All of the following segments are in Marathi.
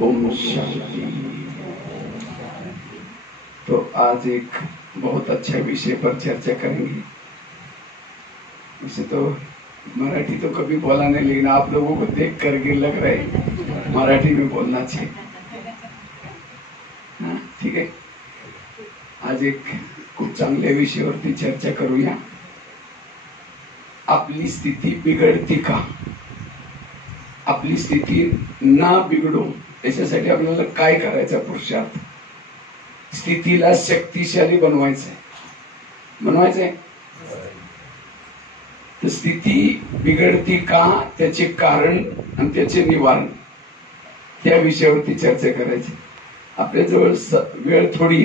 ओम शांति। तो आज एक बहुत अच्छा विषय पर चर्चा करेंगे। वैसे तो मराठी तो कभी बोला नहीं, लेकिन आप लोगों को देख करके लग रहा है मराठी में बोलना चाहिए। हाँ, ठीक है। आज एक खूप चांगल्या विषयावरती चर्चा करूया। आपली स्थिती बिघडती का? आपली स्थिती ना बिघडो याच्यासाठी आपल्याला काय करायचं? पुरुषार्थ स्थितीला शक्तिशाली बनवायचंय। तर स्थिती बिघडती का, त्याचे कारण आणि त्याचे निवारण, त्या विषयावरती चर्चा करायची। आपल्याजवळ वेळ थोडी,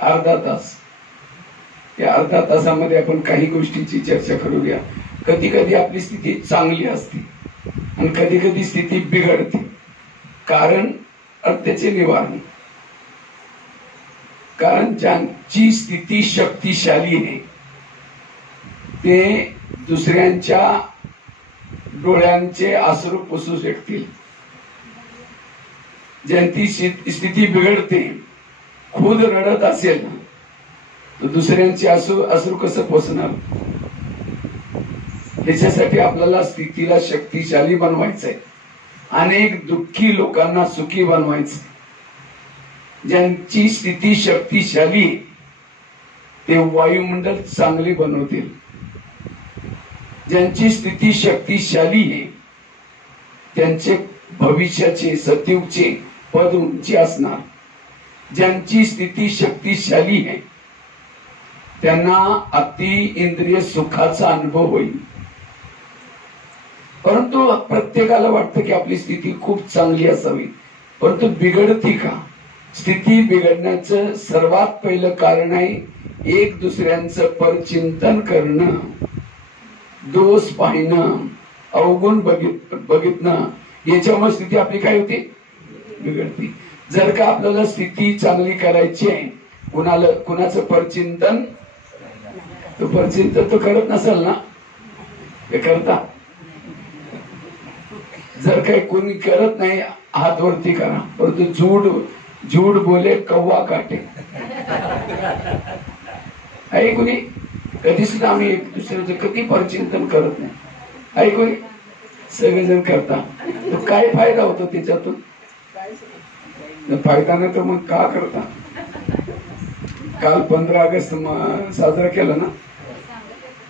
अर्धा तास। या अर्धा तासामध्ये आपण काही गोष्टींची चर्चा करूया। कधी कधी आपली स्थिती चांगली असते आणि कधी कधी स्थिती बिघडते, कारण आणि त्याचे निवारण। कारण ज्यांची स्थिती शक्तिशाली आहे ते दुसऱ्यांच्या डोळ्यांचे अश्रू पुसू शकतील। ज्यांची स्थिती बिघडते, खुद रडत असेल ना, तर दुसऱ्यांचे अश्रू कसं पुसणार? त्याच्यासाठी आपल्याला स्थितीला शक्तिशाली बनवायचंय। अनेक दुःखी लोकांना सुखी बनवायचंय। ज्यांची स्थिती शक्तिशाली ते वायुमंडल चांगले बनवतील। ज्यांची स्थिती शक्तिशाली आहे त्यांचे भविष्याचे सतीवचे पद उंची असणार। ज्यांची स्थिती शक्तिशाली आहे त्यांना अति इंद्रिय सुखाचा अनुभव होईल। परंतु प्रत्येकाला वाटतं की आपली स्थिती खूप चांगली असावी, परंतु बिघडती का? स्थिती बिघडण्याचं सर्वात पहिलं कारण आहे एक दुसऱ्यांचं परचिंतन करणं, दोष पाहणं, अवगुण बघितणं। याच्यामुळे स्थिती आपली काय होती? बिघडती। जर का आपल्याला स्थिती चांगली करायची आहे, कुणाचं परचिंतन, तो परचिंतन तो करत नसेल ना, हे करता। जर काही कोणी करत नाही, हात वरती करा। परंतु झूठ बोले कव्वा काटे, आहे कोणी? कधी सुद्धा आम्ही एक दुसऱ्याचं कधी परचिंतन करत नाही, आहे कोणी? सगळेजण करता। तो काय फायदा होतो त्याच्यातून? फायदा नाही तर मग का करता? काल 15 ऑगस्ट साजरा केला ना,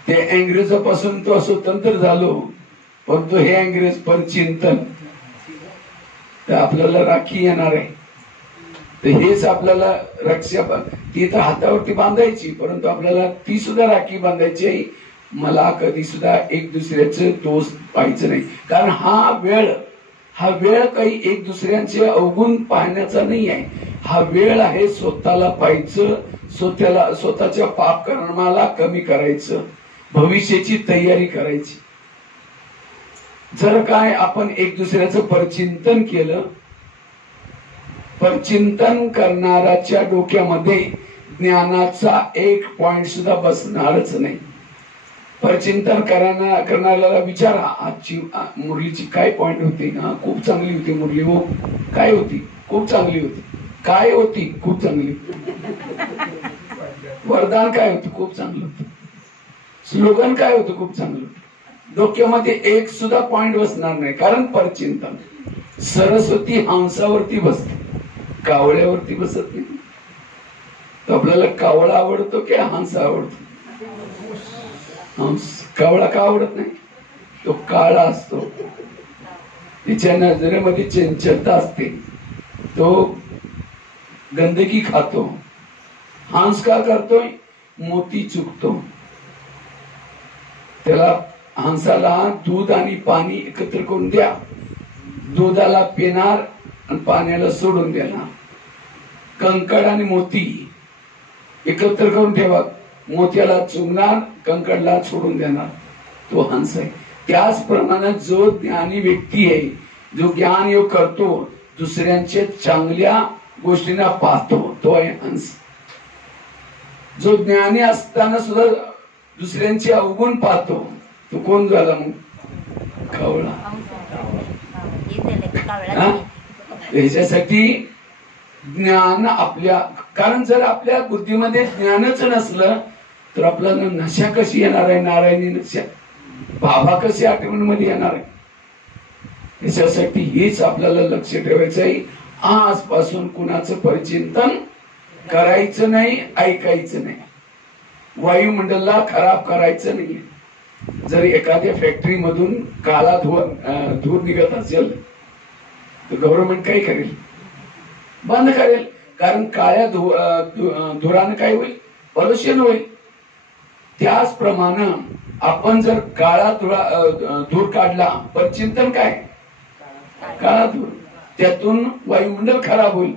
ते इंग्रजापासून तो स्वतंत्र झालो, परंतु हे इंग्रज परचिंतन, तर आपल्याला राखी येणार आहे। तर हेच आपल्याला रक्षा, ती तर हातावरती बांधायची, परंतु आपल्याला ती सुद्धा राखी बांधायची आहे। मला कधी सुद्धा एक दुसऱ्याचं दोष पाहायचं नाही, कारण हा वेळ काही एक दुसऱ्यांचे अवगुण पाहण्याचा नाही आहे। हा वेळ आहे स्वतःला पाहायचं, स्वतःच्या पाप कर्माला कमी करायचं, भविष्याची तयारी करायची। जर काय आपण एक दुसऱ्याचं परचिंतन केलं, परचिंतन करणाऱ्याच्या डोक्यामध्ये ज्ञानाचा एक पॉइंट सुद्धा बसणारच नाही। परचिंतन करणाऱ्याला विचारा, आजची मुरलीची काय पॉइंट होती? हा, खूप चांगली होती मुरली। हो, काय होती? खूप चांगली होती। काय होती? खूप चांगली होती। वरदान काय होतं? खूप चांगलं होतं। स्लोगन काय होतं? खूप चांगलं होतं। डोक्यामध्ये एक सुद्धा पॉइंट बसणार नाही, कारण परचिंतन। सरस्वती हंसावरती बसते, कावळ्यावरती बसत नाही। तर आपल्याला कावळा आवडतो की हंस आवडतो? हंस। कावळा का आवडत नाही? तो काळा असतो, तिच्या नजरेमध्ये चंचलता असते, तो गंदगी खातो। हंस का करतोय? मोती चुकतो। त्याला हंसाला दूध आणि पाणी एकत्र करून द्या, दुधाला पिणार आणि पाण्याला सोडून देणार। कंकड आणि मोती एकत्र करून ठेवा, मोत्याला चुंगणार, कंकडला सोडून देणार, तो हंस आहे। त्याचप्रमाणे जो ज्ञानी व्यक्ती आहे, जो ज्ञान योग करतो, दुसऱ्यांच्या चांगल्या गोष्टींना पाहतो, तो आहे हंस। जो ज्ञानी असताना सुद्धा दुसऱ्यांचे अवगुण पाहतो, तो कोण झाला मग? कावळा। ह्याच्यासाठी ज्ञान आपल्या, कारण जर आपल्या बुद्धीमध्ये ज्ञानच नसलं तर आपल्याला नशा कशी येणार आहे? नारायणी नशा, बाबा कशी आठवणीमध्ये येणार आहे? याच्यासाठी हेच आपल्याला लक्ष ठेवायचं आहे. आजपासून कुणाचं परिचिंतन करायचं नाही, ऐकायचं नाही, वायुमंडलला खराब करायचं नाही. जर एखाद्या फॅक्टरी मधून काळा धूर निघत असेल तर गव्हर्नमेंट काय करेल? बंद करेल. कारण काळ्या धुरानं काय होईल? पॉल्युशन होईल. त्याचप्रमाणे आपण जर काळा धूर काढला, परिचिंतन काय? काळा धूर, त्यातून वायुमंडल खराब होईल.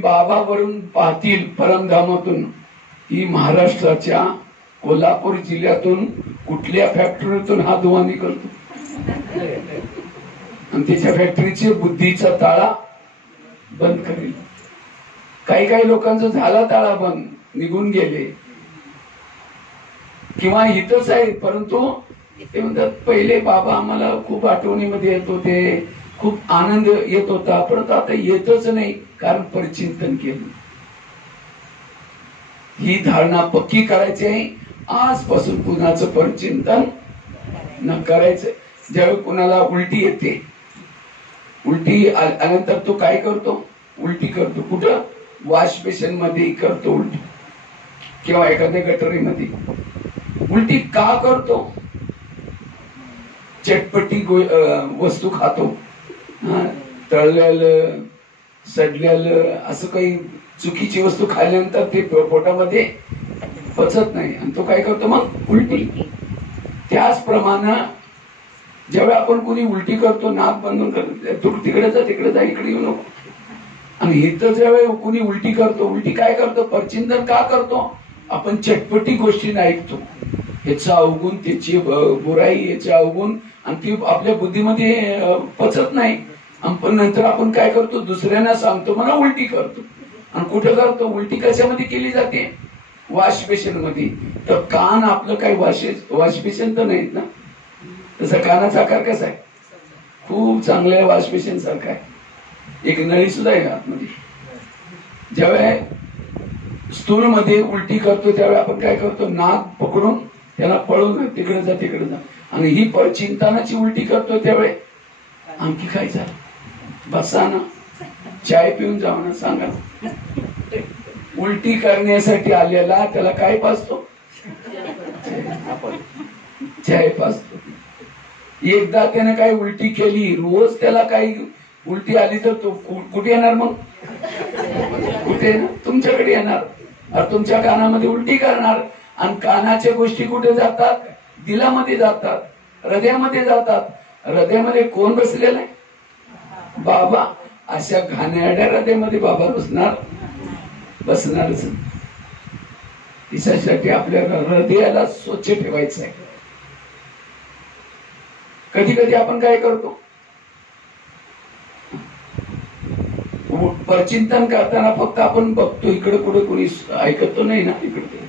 बाबा वरून पाहतील परमधामातून ही महाराष्ट्राच्या कोल्हापूर जिल्ह्यातून कुठल्या फॅक्टरीतून हा धुवा निघतो आणि त्याच्या फॅक्टरीचे बुद्धीचा ताळा बंद करेल. काही काही लोकांचा झाला ताळा बंद, निघून गेले किंवा हितच आहे, परंतु ते म्हणतात पहिले बाबा आम्हाला खूप आठवणीमध्ये येत होते, खूप आनंद येत होता, परंतु आता येतच नाही कारण परिचिंतन केलं. ही धारणा पक्की करायची आहे. आजपासून कुणाचं परिचिंतन न करायचं. ज्यावेळी कुणाला उलटी येते, उलटी आल्यानंतर तो काय करतो? उलटी करतो. कुठं? वॉश बेसिन मध्ये करतो उलटी किंवा एखाद्या गटरीमध्ये. उलटी का करतो? चटपटी वस्तू खातो, तळलेलं सडलेलं असं काही चुकीची वस्तू खाल्ल्यानंतर ते पोटामध्ये पचत नाही आणि तो काय करतो? मग उलटी. त्याचप्रमाणे ज्यावेळी आपण कोणी उलटी करतो, नाक बंद करतो, तू तिकडे जा, तिकडे जा, इकडे येऊ नको. आणि इथं ज्यावेळी कोणी उलटी करतो, उलटी काय करतो? परिचिंतन का करतो? आपण चटपटी गोष्टी ऐकतो, याचा अवगुण, त्याची बुराई, याचा अवगुण, आणि ती आपल्या बुद्धीमध्ये पचत नाही. पण नंतर आपण काय करतो? दुसऱ्यांना सांगतो, मला उलटी करतो. आणि कुठं करतो? उलटी कशामध्ये केली जाते? वॉश बेसिन मध्ये. तर कान आपलं काही वॉश बेसिन तर नाहीत ना, तसा कानाचा आकार कसा आहे? खूप चांगल्या वॉश बेसिन सारखा आहे. एक नळी सुद्धा आहे आतमध्ये. ज्यावेळी स्थूल मध्ये उलटी करतो त्यावेळी आपण काय करतो? नाक पकडून त्याला पळून तिकडे जा, तिकडे जा. आणि ही चिंतनाची उलटी करतो त्यावेळी आणखी काय झालं? बसा ना, चाय पिऊन जाऊ ना, सांगा. उलटी करण्यासाठी आलेला त्याला काय पाजतो? चाय पाजतो. एकदा त्याने काय उलटी केली, रोज त्याला काही उलटी आली तर तो कुठे येणार? मग कुठे? तुमच्याकडे येणार, तुमच्या कानामध्ये उलटी करणार. आणि कानाच्या गोष्टी कुठे जातात? दिलामध्ये जातात, हृदयामध्ये जातात. हृदयामध्ये कोण बसलेला आहे? बाबा. अशा घाणेरड्या हृदयामध्ये बाबा बसणारच. त्याच्यासाठी आपल्या हृदयाला स्वच्छ ठेवायचं आहे. कधी कधी आपण काय करतो? परिचिंतन करताना फक्त आपण बघतो, इकडे कुठे कोणी ऐकतो नाही ना, इकडे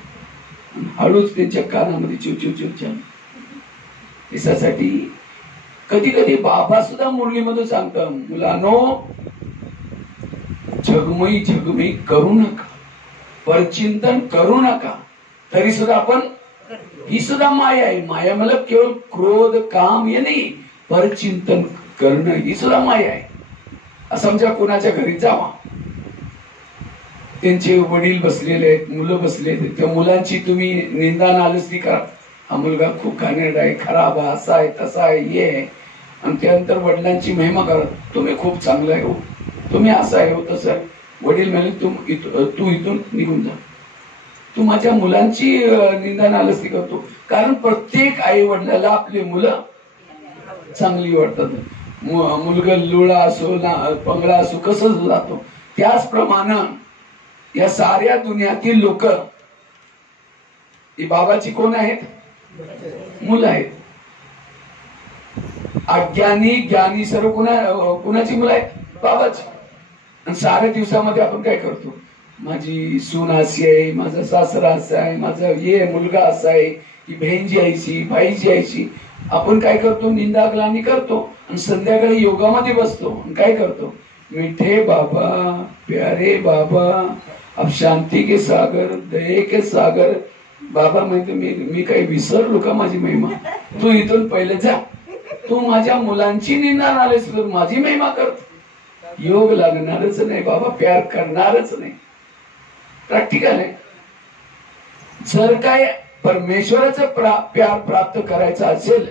हळूच त्यांच्या कानामध्ये चिवचिव चिवचिव. त्याच्यासाठी कधी कधी बाबा सुद्धा मुरलीमधून सांगतात, मुलांनो झगमई झगमई करू नका, परिचिंतन करू नका. तरी सुद्धा आपण, ही सुद्धा माया आहे. माया मला केवळ क्रोध काम हे नाही, परिचिंतन करणं ही सुद्धा माया आहे. समजा कुणाच्या घरी जावा, त्यांचे वडील बसलेले आहेत, मुलं बसले आहेत, त्या मुलांची तुम्ही निंदा नालस्ती करा. हा मुलगा खूप घाणेरडा आहे, खराब आहे, असा आहे, तसा आहे, हे आहे. आणि त्यानंतर वडिलांची महिमा करा, तुम्ही खूप चांगला आहे हो, तुम्ही असं आहे हो, तसं आहे. वडील म्हणे तू इथून निघून जा. तू माझ्या मुलांची निंदा नालस्ती करतो. कारण प्रत्येक आई वडिलाला आपली मुलं चांगली वाटतात. मुलगा लुळा असो पंगळा असो कसं जातो. त्याचप्रमाणे या साऱ्या दुनियातील लोक ही बाबाची कोण आहेत? मुलं आहेत. अज्ञानी ज्ञानी सर्व कुणाची मुलं आहेत? बाबाची. आणि साऱ्या दिवसामध्ये आपण काय करतो? माझी सून अशी आहे, माझा सासरा असा आहे, माझा ये मुलगा असा आहे, ही बहीणजी आईची, भाईची आईची. आपण काय करतो? निंदा ग्लानी करतो आणि संध्याकाळी योगामध्ये बसतो आणि काय करतो? मीठे बाबा, प्यारे बाबा, अब शांती के सागर, दये के सागर. बाबा म्हणते मी काही विसरलो का माझी महिमा? तू इथून पहिले जा, तू माझ्या मुलांची निंदा आलेस तर माझी महिमा कर. योग लागणारच नाही बाबा, प्यार करणारच नाही. प्रॅक्टिकल आहे. जर काय परमेश्वराचा प्यार प्राप्त करायचा असेल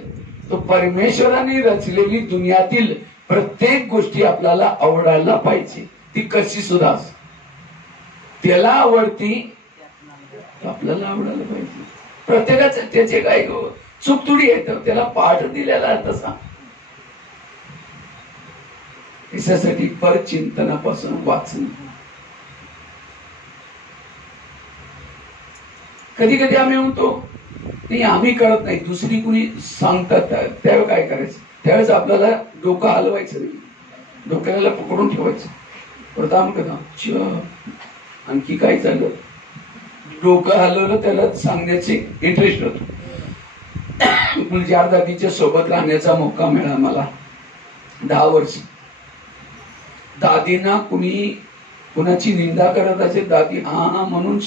तर परमेश्वराने रचलेली दुनियातील प्रत्येक गोष्टी आपल्याला आवडायला पाहिजे. ती कशी सुद्धा त्याला आवडती आपल्याला आवडायला पाहिजे. प्रत्येकाचं त्याचे काय चूक थोडी आहे, तर त्याला पाठ दिलेला आहे तसा. याच्यासाठी परचिंतनापासून वाचणं. कधी कधी आम्ही म्हणतो नाही आम्ही करत नाही, दुसरी कुणी सांगतात, त्यावेळेस काय करायचं? त्यावेळेस आपल्याला डोकं हलवायचं नाही, डोक्याला पकडून ठेवायचं. परत आम्ही कदा आणखी काय चाललं, डोकं हलवलं त्याला सांगण्याचे इंटरेस्ट होतो. गुलजार दादीच्या सोबत राहण्याचा मौका मिळाला मला 10 वर्ष. दादींना कुणाची निंदा करत असेल, दादी हा हा म्हणून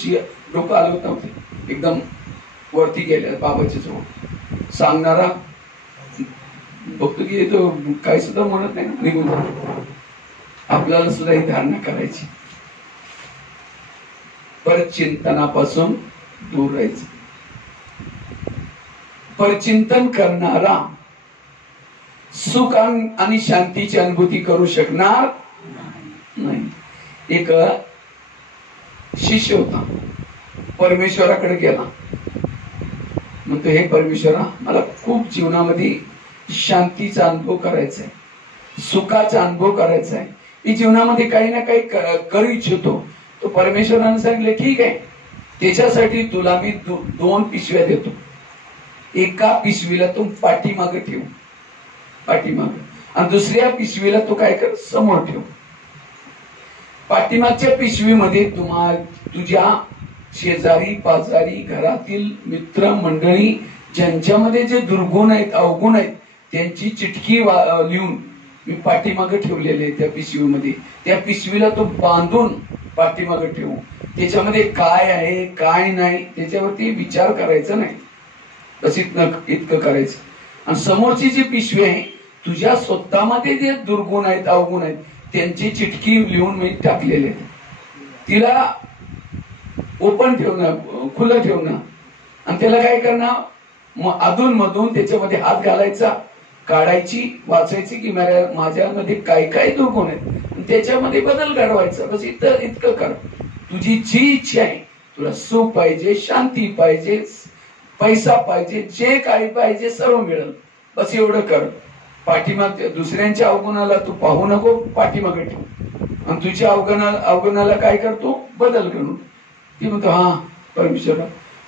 डोकं हलवत नव्हते, एकदम वरती गेले बाबाच्या जवळ. सांगणारा बघतो की तो काही सुद्धा म्हणत नाही, निघून जातो. आपल्याला सुद्धा ही धारणा करायची, परचिंतनापासून दूर राहायचं. परचिंतन करणारा सुख आणि शांतीची अनुभूती करू शकणार नाही. एक शिष्य होता, परमेश्वराकडे गेला. म्हणतो हे परमेश्वरा, मला खूप जीवनामध्ये शांतीचा अनुभव करायचा आहे, सुखाचा अनुभव करायचा आहे, मी जीवनामध्ये काही ना काही करू इच्छितो. तो परमेश्वराने सांगितले ठीक आहे, त्याच्यासाठी तुला मी 2 पिशव्या देतो. एका पिशवीला तू पाठीमागे ठेव, पाठीमागे, आणि दुसऱ्या पिशवीला तू काय कर, समोर ठेव. पाठीमागच्या पिशवीमध्ये तुझ्या शेजारी पाजारी घरातील मित्र मंडळी ज्यांच्यामध्ये जे दुर्गुण आहेत अवगुण आहेत त्यांची चिठ्ठी लिहून मी पाठीमागे ठेवलेले आहे त्या पिशवीमध्ये. त्या पिशवीला तो बांधून पाठीमागे ठेवू. त्याच्यामध्ये काय आहे काय नाही त्याच्यावरती विचार करायचा नाही, बस इतकं करायचं. आणि समोरची जी पिशवी आहे तुझ्या स्वतःमध्ये जे दुर्गुण आहेत अवगुण आहेत त्यांची चिठ्ठी लिहून मी टाकलेले. तिला ओपन ठेवणं, खुलं ठेवणं, आणि त्याला काय करणं, अधून मधून त्याच्यामध्ये हात घालायचा, काढायची, वाचायची की माझ्यामध्ये काय काय दुर्गुण आहेत त्याच्यामध्ये बदल घडवायचा. बस इतकं कर. तुझी जी इच्छा आहे, तुला सुख पाहिजे, शांती पाहिजे, पैसा पाहिजे, जे काही पाहिजे सर्व मिळेल, बस एवढं कर. पाठीमाग दुसऱ्यांच्या अवगुणाला तू पाहू नको, पाठीमागे ठेव, आणि तुझ्या अवगुणाला काय करतो, बदल करून. ती म्हणतो हा परमेश्वर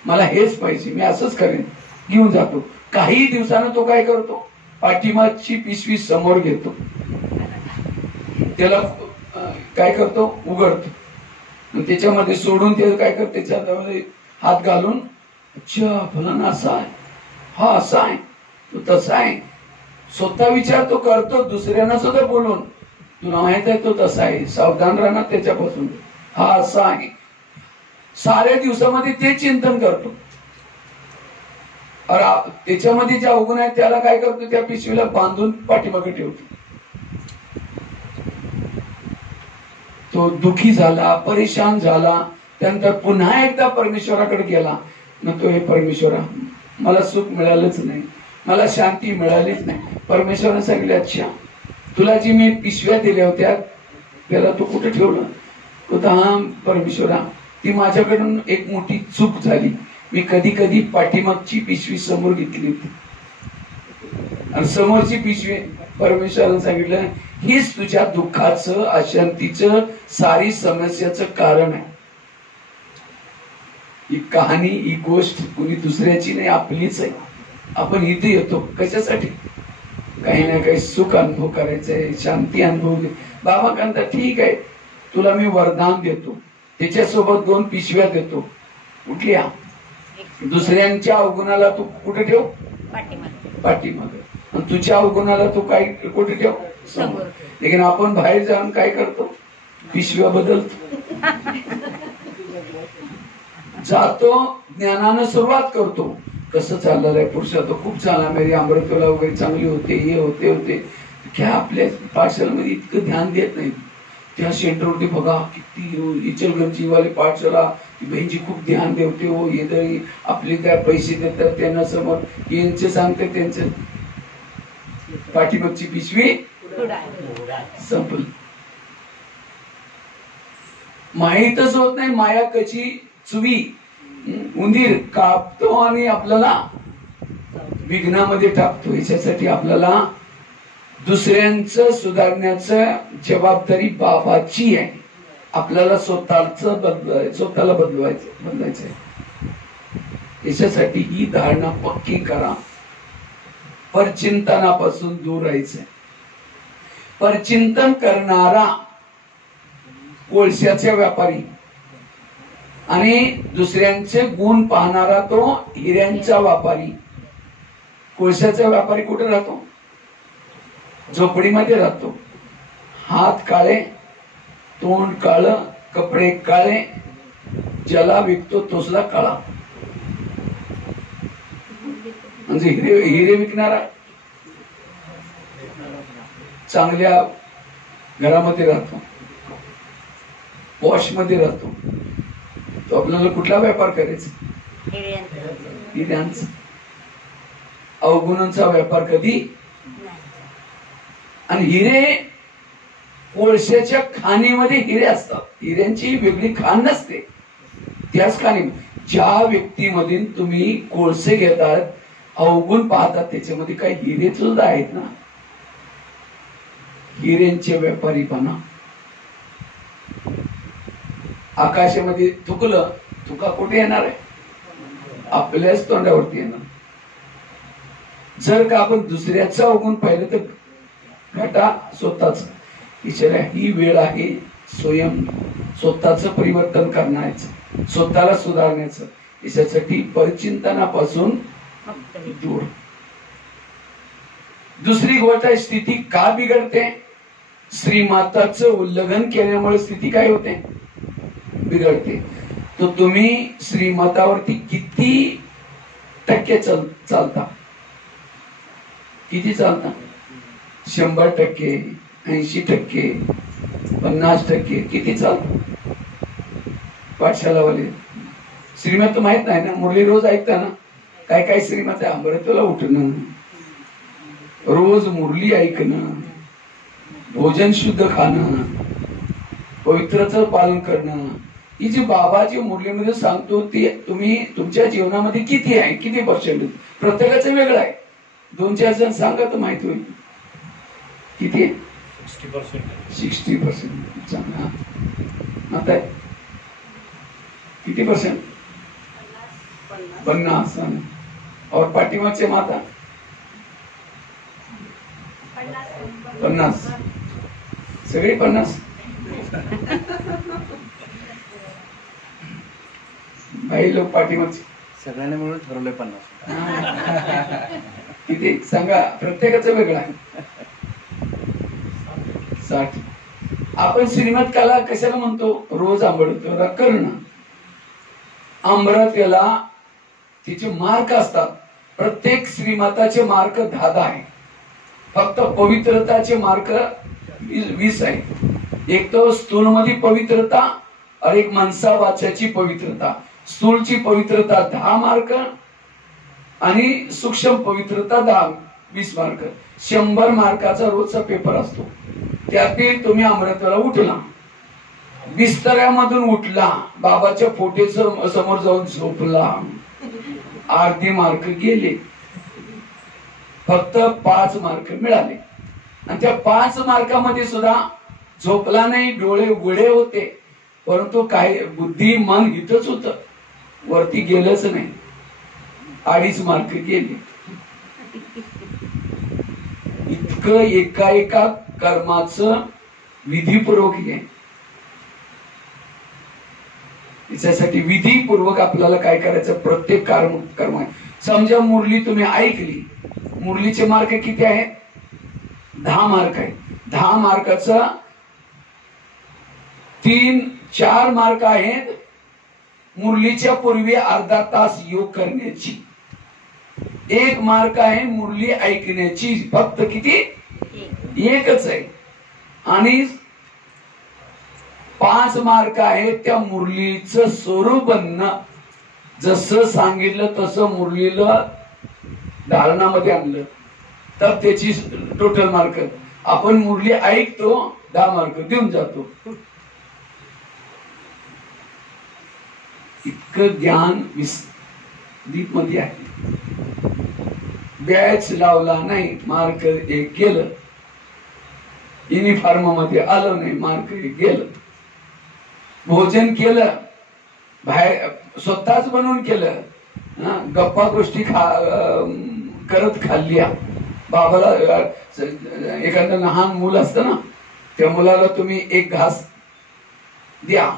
मला हेच पाहिजे, मी असंच करेन, घेऊन जातो. काही दिवसानं तो काय करतो, पाठीमागची पिशवी समोर घेतो, त्याला काय करतो, उघडतो, त्याच्यामध्ये सोडून ते काय करतो, त्याच्यामध्ये हात घालून, अच्छा फलाना असा आहे, हा असा आहे, तो तसा आहे, स्वतः विचार तो करतो, दुसऱ्यांना सुद्धा बोलून तुला माहित आहे तो तसा आहे, सावधान राहणार त्याच्यापासून, हा असा आहे. साऱ्या दिवसामध्ये ते चिंतन करतो. त्याच्यामध्ये जे अवगुण आहे त्याला काय करतो, त्या पिशवीला बांधून पाठीमागे ठेवतो. तो दुखी झाला, परेशान झाला, त्यानंतर पुन्हा एकदा परमेश्वराकडे गेला. मग तो हे परमेश्वरा मला सुख मिळालंच नाही, मला शांती मिळालीच नाही. परमेश्वराने सांगितले अच्छा तुला जी मी पिशव्या दिल्या होत्या त्याला तू कुठे ठेवलं. तो हा परमेश्वरा ती माझ्याकडून एक मोठी चूक झाली, मी कधी कधी पाठीमागची पिशवी समोर घेतली होती आणि समोरची पिशवी. परमेश्वराने सांगितलं हीच तुझ्या दुःखाचं अशांतीचं सारी समस्याचं कारण आहे. ही कहाणी ही गोष्ट कुणी दुसऱ्याची नाही, आपलीच आहे. आपण इथे येतो कशासाठी, काही ना काही सुख अनुभव करायचंय, शांती अनुभव. बाबा म्हणतात ठीक आहे तुला मी वरदान देतो, त्याच्यासोबत 2 पिशव्या देतो. कुठल्या, दुसऱ्यांच्या अवगुणाला तू कुठे ठेव, पाठीमागे, आणि तुझ्या अवगुणाला तू काय कुठे ठेव, समोर. लेकिन आपण बाहेर जाऊन काय करतो, पिशव्या बदलतो, जातो, ज्ञानानं सुरुवात करतो. कसं चाललेलं आहे पुरुषात खूप चांगला, मेरी अमृतला वगैरे चांगली होते, हे होते काय आपल्या पाठशाळेमध्ये इतकं ध्यान देत नाही. त्या सेंटरवरती बघा किती इचलगंजी वाले पाठशाळा, बहिणजी खूप ध्यान देवते हो, हे आपले काय पैसे देतात त्यांना समोर यांचे सांगते, त्यांचं पाठीमागची पिशवी संपली. माहीतच होत नाही माया कशी चुवी उंदीर कापतो आणि आपल्याला विघ्नामध्ये टाकतो. याच्यासाठी आपल्याला दुसऱ्यांचं सुधारण्याचं जबाबदारी बाबाची आहे. आपल्याला स्वतःला बदलायचं आहे. याच्यासाठी ही धारणा पक्की करा. परचिंतनापासून दूर राहायचंय. परचिंतन करणारा कोळशाचा व्यापारी आणि दुसऱ्यांचे गुण पाहणारा तो हिऱ्यांचा व्यापारी. कोळशाचा व्यापारी कुठे राहतो, झोपडीमध्ये राहतो. हात काळे, तोंड काळ, कपडे काळे, ज्याला विकतो तोसला काळा. म्हणजे हिरे विकणारा चांगल्या घरामध्ये राहतो, पॉश मध्ये राहतो, तो आपल्याला कुठला व्यापार करायचा, हिऱ्यांचा. अवगुणांचा व्यापार कधी. आणि हिरे कोळशाच्या खाणीमध्ये हिरे असतात, हिऱ्यांची वेगळी खाण नसते. त्याच खाणी ज्या व्यक्तीमध्ये तुम्ही कोळसे घेतात, अवगुण पाहतात, त्याच्यामध्ये काही हिरे सुद्धा आहेत ना. हिऱ्यांचे व्यापारी बना. आकाशामध्ये तुकलं, तुका कुठे येणार आहे, आपल्याच तोंडावरती येणार. जर का आपण दुसऱ्याचं अवगुण पाहिलं तर घटा स्वतःच. विचारा ही वेळ आहे स्वतःच परिवर्तन करण्याचं, स्वतःला सुधारण्याचं. याच्यासाठी परचिंतनापासून दूर. दुसरी गोष्ट आहे, स्थिती का बिघडते. श्रीमाताचं उल्लंघन केल्यामुळे स्थिती काय होते, बिघडते. तर तुम्ही श्रीमातावरती किती टक्के चालता, किती चालता, 100%, 80%, 50%, किती चालता. पाठशालावाले श्रीमत माहित नाही ना, मुरली रोज ऐकता ना. काय काय श्रीमत आहे, अमृतला उठणं, रोज मुरली ऐकणं, भोजन शुद्ध खाणं, पवित्रचं पालन करणं. ही जी बाबाजी मुरलीमध्ये सांगतो ती तुम्ही तुमच्या जीवनामध्ये किती आहे, किती पर्सेंट. प्रत्येकाचं वेगळं आहे. 2-4 जण सांगा तर माहिती होईल किती आहे. 60%. चांगला. आता किती पर्सेंट, 50. और पाठीमागचे माता 50, सगळी 50. बाई लोक पाठीमागचे सगळ्यांनी मिळून ठरवलंय 50. किती सांगा, प्रत्येकाचं वेगळं आहे. 60. आपण श्रीमत काला कशाला म्हणतो, रोज आंबडतो करणं. अमृतेला तिचे मार्क असतात. प्रत्येक श्रीमाताचे मार्क 10 आहे. फक्त पवित्रताचे मार्क 20 आहे. एक तो स्थूल मध्ये पवित्रता और एक मनसा वाचाची पवित्रता. स्थूलची पवित्रता 10 मार्क आणि सूक्ष्म पवित्रता 20 मार्क. 100 मार्काचा रोजचा पेपर असतो. त्यातील तुम्ही अमृताला उठला, बिस्तऱ्यामधून उठला, बाबाच्या फोटेचं समोर जाऊन झोपला, अर्धे मार्क गेले. फक्त 5 मार्क मिळाले. आणि त्या 5 मार्कामध्ये सुद्धा झोपला नाही, डोळे उघडे होते, परंतु काय बुद्धी मन इथंच होत, वरती गेलंच नाही. 2.5 मार्क गेले. इतकं एका कर्माचं विधीपूर्वक आहे. त्याच्यासाठी विधीपूर्वक आपल्याला काय करायचं, प्रत्येक कर्म आहे. समजा मुरली तुम्ही ऐकली, मुरलीचे मार्क किती आहेत, 10 मार्क आहेत. 10 मार्काचं 3-4 मार्क आहेत मुरलीच्या पूर्वी अर्धा तास योग करण्याची, 1 मार्क आहे मुरली ऐकण्याची. फक्त किती? एकच आहे. आणि 5 मार्क आहेत त्या मुरलीचं स्वरूप बनणं. जसं सांगितलं तसं मुरलीला धारणामध्ये आणलं तर त्याची टोटल मार्क. आपण मुरली ऐकतो 10 मार्क देऊन जातो. इतकं ज्ञान दीप मध्ये आहे. बॅच लावला नाही मार्क 1 गेलं. युनिफॉर्म मध्ये आलं नाही मार्क 1 गेलं. भोजन केलं बाहेर स्वतःच बनवून केलं, गप्पा गोष्टी करत खाल्ल्या. बाबाला एखादं लहान मूल असतं ना, त्या मुलाला तुम्ही 1 घास द्या,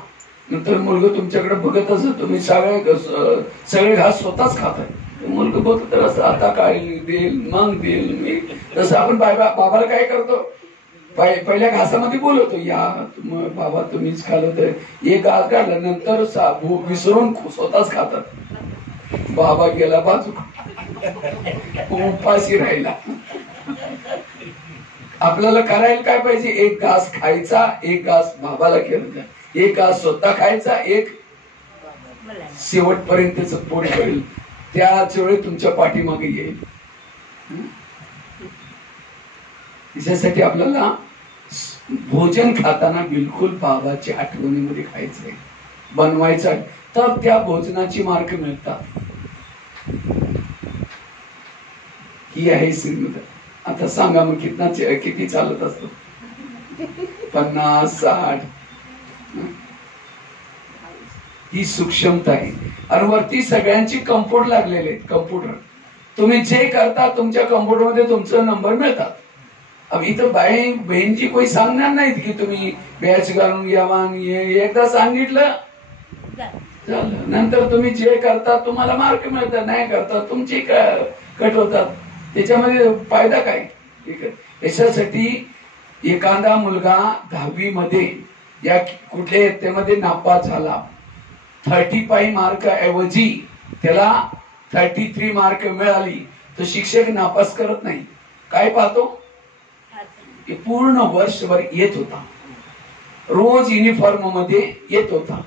नंतर मुलगा तुमच्याकडे बघत असत, तुम्ही सगळे घास स्वतःच खाताय. मुलगा बघत असत, आता काय देईल मग देईल मी. तसं आपण बाबाला काय करतो, पहिल्या घासामध्ये बोलवतो, या बाबा तुम्हीच खाल्लं तर 1 घास काढला, नंतर विसरून स्वतःच खातात. बाबा गेला बाजू, उपाशी राहिला. आपल्याला करायला काय पाहिजे, 1 घास खायचा, 1 घास बाबाला केलं, 1 घास स्वतः खायचा, 1 शेवटपर्यंतच पोट करेल. त्याच वेळी तुमच्या पाठीमागे येईल. त्याच्यासाठी आपल्याला भोजन खाताना बिलकुल बाबाच्या आठवणीमध्ये खायचंय, बनवायचं, तर त्या भोजनाची मार्क मिळतात. ही आहे श्रीमत. आता सांगा मग किती चालत असतो, 50-60. ही सूक्ष्मता आहे. आणि वरती सगळ्यांची कम्प्युटर लागलेले आहेत. कम्प्युटर तुम्ही जे करता तुमच्या कम्प्युटर मध्ये तुमचं नंबर मिळतात. अब इथं बहीणची कोणी सांगणार नाहीत की तुम्ही बॅच घालून यावा. एकदा सांगितलं झालं, नंतर तुम्ही जे करता तुम्हाला मार्क मिळतात, नाही करता तुमची कट होतात. त्याच्यामध्ये फायदा काय? याच्यासाठी एखादा मुलगा 10वी मध्ये या कुठल्या इयत्तेमध्ये नापास झाला, 35 मार्क ऐवजी त्याला 33 मार्क मिळाली, तर शिक्षक नापास करत नाही. काय पाहतो, पूर्ण वर्षभर येत होता, रोज युनिफॉर्म मध्ये येत होता,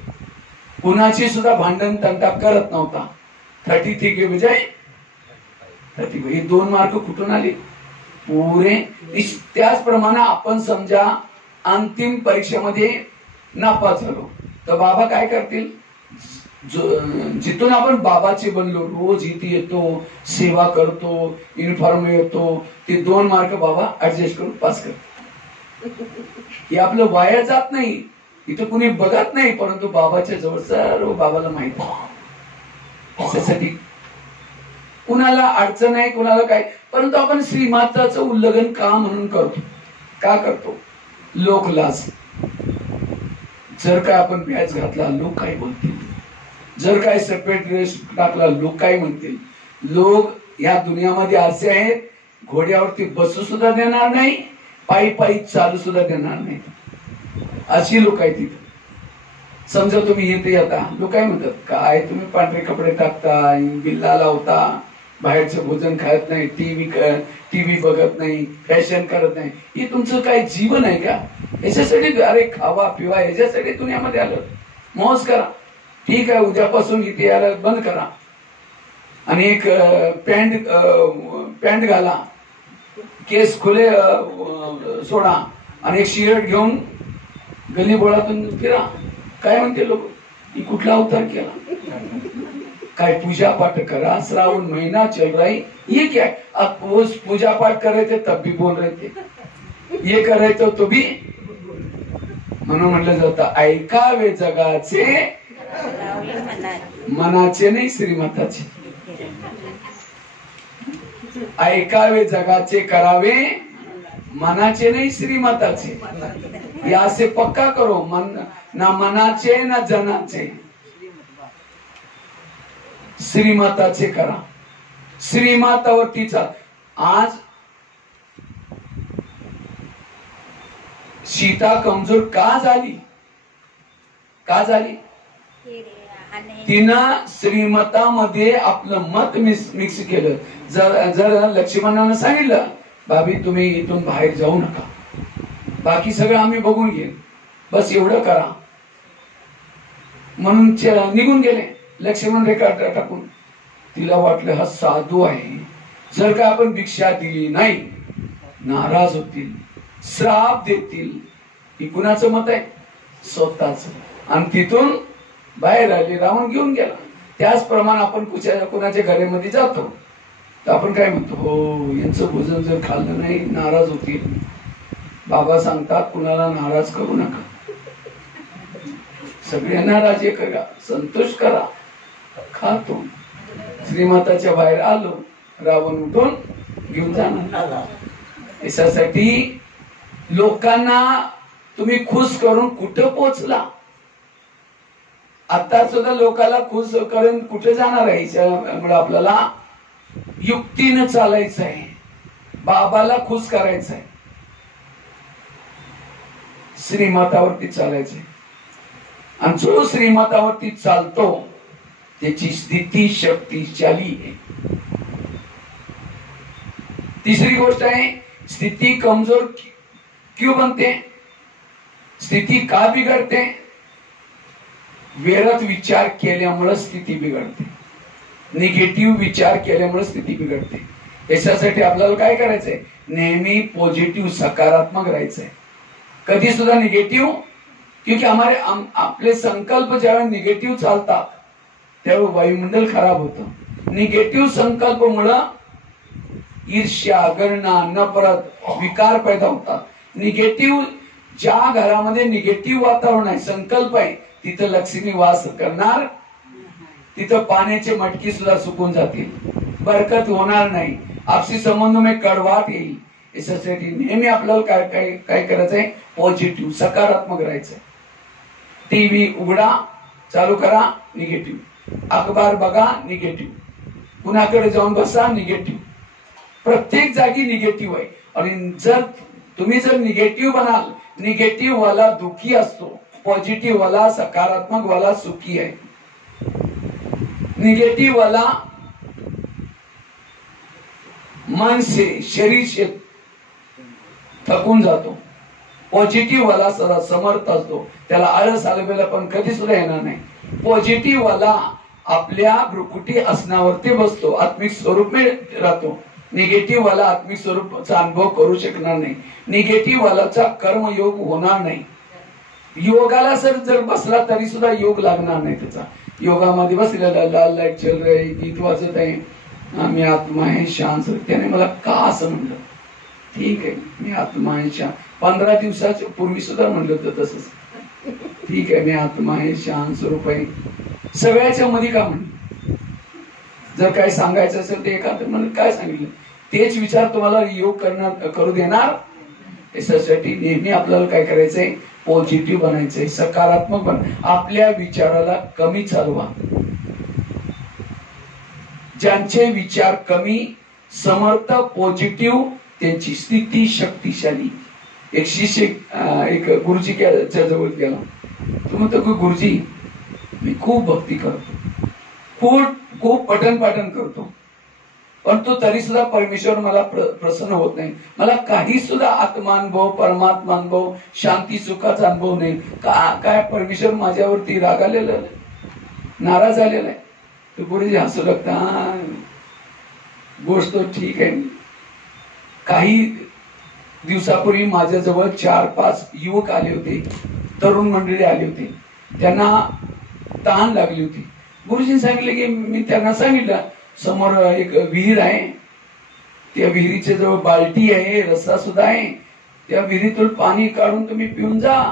कुणाची सुद्धा भांडण तंटा करत नव्हता. 33 के बजाय 30. हे 2 मार्क कुठून आले? पुरे. त्याचप्रमाणे आपण समजा अंतिम परीक्षेमध्ये नापास झालो, तर बाबा काय करतील? जिथून आपण बाबाचे बनलो, रोज इथे येतो, सेवा करतो, युनिफॉर्म येतो, ते 2 मार्क बाबा ऍडजस्ट करून पास करतो. हे आपलं वाया जात नाही, इथं कुणी बघत नाही, परंतु बाबाच्या जवळ सर्व बाबाला माहित आहे. त्यासाठी कुणाला अडचण आहे, कुणाला काय, परंतु आपण श्रीमाताचं उल्लंघन का म्हणून करतो? का करतो? लोकलाज. जर काय आपण बॅच घातला, लोक काय बोलतील? जर काय सेपरेट ड्रेस टाकला, लोक काय म्हणतील? लोक या दुनियामध्ये असे आहेत, घोड्यावरती बसू सुद्धा देणार नाही, पायी पायी चालू सुद्धा देणार नाही, अशी लोक आहेत तिथे. समजा तुम्ही येते, आता लोक काय म्हणतात, काय तुम्ही पांढरे कपडे टाकता, बिल्ला लावता, बाहेरचं भोजन खात नाही, टीव्ही बघत नाही, फॅशन करत नाही, हे तुमचं काय जीवन आहे का? याच्यासाठी अरे खावा पिवा, याच्यासाठी दुनियामध्ये आलं, मौज करा. ठीक आहे, उद्यापासून इथे यायला बंद करा आणि एक पॅन्ट घाला, केस खुले सोडा आणि एक शर्ट घेऊन गली बोळातून फिरा. काय म्हणते लोक, ही कुठला अवतार केला? काय पूजा पाठ करा, श्रावण महीना चल रहा है, ये क्या है? आप पूजा पाठ कर रहे थे तब भी बोल रहे थे, ये कर रहे थे तो भी. म्हणून म्हटलं जातं, ऐकावे जगाचे, मनाचे नाही श्रीमताचे. ऐकावे जगाचे, करावे मनाचे नाही श्रीमताचे. यासे पक्का करो, ना मनाचे ना जनाचे, श्रीमाताचे करा. श्रीमातावरतीचा आज सीता कमजोर का झाली? का झाली? तिनं श्रीमतामध्ये आपलं मत मिक्स केलं. जर लक्ष्मणानं सांगितलं भाभी तुम्ही इथून बाहेर जाऊ नका, बाकी सगळं आम्ही बघून घेऊ, बस एवढं करा म्हणून निघून गेले लक्ष्मण रेखा टाकून. तिला वाटलं हा साधू आहे, जर का आपण भिक्षा दिली नाही नाराज होतील, श्राप देतील. ही कुणाचं मत आहे? स्वतःच. आणि तिथून बाहेर आले, रावण घेऊन गेला. त्याचप्रमाणे आपण कुणाच्या घरामध्ये जातो तर आपण काय म्हणतो, हो यांचं भोजन जर खाल्लं नाही नाराज होतील. बाबा सांगतात कुणाला नाराज करू नका, सगळ्यांना राजे करा, संतोष करा. खातो. श्रीमाताच्या बाहेर आलो, रावण उठून घेऊन जाणार. यासाठी लोकांना तुम्ही खुश करून कुठं पोचला? आता सुद्धा लोकांना खुश करून कुठे जाणार आहे? याच्यामुळे आपल्याला युक्तीनं चालायचं आहे, बाबाला खुश करायचं आहे, श्रीमातावरती चालायचंय. आणि जो श्रीमातावरती चालतो त्याची स्थिती शक्तिशाली आहे. तिसरी गोष्ट आहे, स्थिती कमजोर क्यों बनते? स्थिती का बिघडते? व्यर्थ विचार केल्यामुळे स्थिती बिघडते, निगेटिव्ह विचार केल्यामुळे स्थिती बिघडते. याच्यासाठी आपल्याला काय करायचंय? नेहमी पॉझिटिव्ह सकारात्मक राहायचंय, कधी सुद्धा निगेटिव्ह. क्योंकि आपले संकल्प ज्यावेळी निगेटिव्ह चालतात त्यावेळी वायुमंडल खराब होतं. निगेटिव्ह संकल्प मुळे ईर्ष्या, घृणा, नफरत, विकार पैदा होतात. निगेटिव्ह ज्या घरामध्ये निगेटिव्ह वातावरण आहे, संकल्प आहे, तिथं लक्ष्मी वास करणार, तिथं पाण्याचे मटकी सुद्धा सुकून जातील, बरकत होणार नाही, आपसी संबंध में कड़वाट येईल. याच्यासाठी नेहमी आपल्याला काय करायचंय? पॉझिटिव्ह सकारात्मक राहायचंय. टीव्ही उघडा, चालू करा, निगेटिव्ह. अखबार बघा, निगेटिव्ह. कुणाकडे जाऊन बसा, निगेटिव्ह. प्रत्येक जागी निगेटिव्ह आहे. आणि जर तुम्ही निगेटिव्ह बनाल, निगेटिव्ह वाला दुखी असतो, पॉझिटिव्ह वाला सकारात्मक वाला सुखी आहे. निगेटिव्ह वाला मन से, शरीर से थकून जातो, पॉझिटिव्ह वाला सदा समर्थ असतो, त्याला आळस आलं पण कधी सुद्धा येणार नाही. पॉझिटिव्ह वाला आपल्या भ्रुकुटी आसनावरती बसतो, आत्मिक स्वरूप में राहतो. निगेटिव्ह वाला आत्मिक स्वरूपाचा अनुभव करू शकणार नाही. निगेटिव्ह वालाचा कर्मयोग होणार नाही. योगाला जर बसला तरी सुद्धा योग लागणार नाही त्याचा. योगामध्ये बसलेला लाल लाईट चल रही, गीत वाजत आहे, मी आत्मा आहे शांत. त्याने मला का असं म्हणलं? ठीक आहे, मी आत्मा आहे शांत. 15 दिवसाच्या पूर्वी सुद्धा म्हणलं होतं तसंच. ठीक आहे, मी आत्मा आहे शांत स्वरूप आहे. सगळ्याच्या मध्ये का म्हणलं? जर काय सांगायचं असेल ते एखादं म्हणून काय सांगितलं तेच विचार तुम्हाला योग करू देणार. याच्यासाठी नेहमी आपल्याला काय करायचंय? पॉझिटिव्ह बनायचंय, सकारात्मक बन. आपल्या विचाराला कमी चालवा. ज्यांचे विचार कमी, समर्थ, पॉझिटिव्ह, त्यांची स्थिती शक्तिशाली. एक शिष्य एक गुरुजी जवळ गेला. तो म्हणतो की गुरुजी मी खूप भक्ती करतो, खूप पठण पाठन करतो, पण तो तरी सुद्धा परमेश्वर मला प्रसन्न होत नाही. मला काही सुद्धा आत्मानुभव, परमात्मानुभव, शांती सुखाचा अनुभव नाही. काय परमेश्वर माझ्यावरती राग आलेला आहे, नाराज झालेला आहे? तो गुरुजी हसू लागता. गोष्ट ठीक आहे. काही दिवसापूर्वी माझ्याजवळ 4-5 युवक आले होते, तरुण मंडळी आली होती. त्यांना तहान लागली होती. गुरुजींनी सांगितलं की मी त्यांना सांगितलं समोर एक विहीर आहे, त्या विहिरीच्या जवळ बाल्टी आहे, रस्सा सुद्धा आहे, त्या विहिरीतून पाणी काढून तुम्ही पिऊन जा.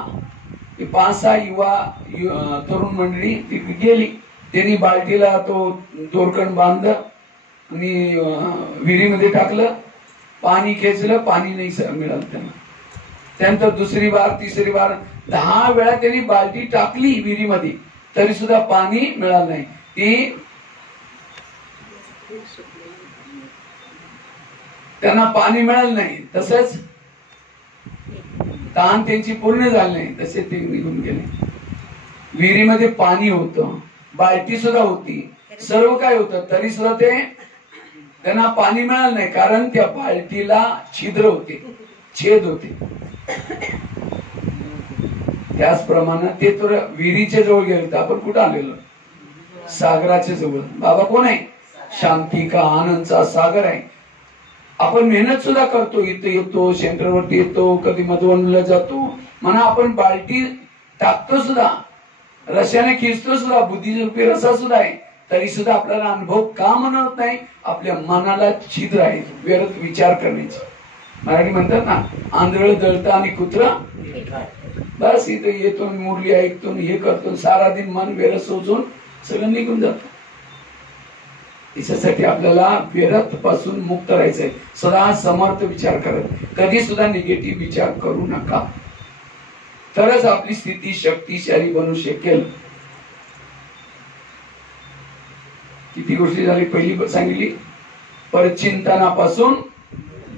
5-6 युवा तरुण मंडळी ती गेली. त्यांनी बाल्टीला तो दोरखंड बांधलं आणि विहिरीमध्ये टाकलं, पाणी खेचलं, पाणी नाही मिळालं त्यांना. त्यानंतर दुसरी बार, तिसरी बार 10 वेळा त्यांनी बाल्टी टाकली विहिरीमध्ये, तरी सुद्धा पाणी मिळालं नाही. ती त्यांना पाणी मिळालं नाही. तसंच ताण त्यांची पूर्ण झाली नाही, तसे ते निघून गेले. विहिरीमध्ये पाणी होतं, बाल्टी सुद्धा होती, सर्व काय होतं, तरी सुद्धा त्यांना पाणी मिळालं नाही, कारण त्या बाल्टीला छिद्र होते, छेद होते. त्याचप्रमाणे ते तर विहिरीच्या जवळ गेले, तर आपण कुठं आलेलो, सागराच्या जवळ. बाबा कोण आहे, शांती का आनंदचा सागर आहे. आपण मेहनत सुद्धा करतो, इथं येतो, सेंटरवरती येतो, कधी मधुवनला जातो, म्हणा आपण बाल्टी टाकतो सुद्धा, रशाने खिचतो सुद्धा, बुद्धिरूपी रसा सुद्धा आहे, तरी सुद्धा आपल्याला अनुभव का म्हणत नाही, आपल्या मनाला छिद्र आहे व्यर्थ विचार करण्याची. मराठी म्हणतात ना, आंधळ दळतं आणि कुत्र, बस इथं येतो, मुरली ऐकतो, हे करतो, सारा दिन मन व्यर्थ सोजून सगळं निघून जातो. याच्यासाठी आपल्याला व्यर्थ पासून मुक्त राहायचंय. सदा समर्थ विचार करत, कधी सुद्धा निगेटिव्ह विचार करू नका, तरच आपली स्थिती शक्तिशाली बनू शकेल. किती गोष्टी झाली, पहिली सांगितली, परचिंतनापासून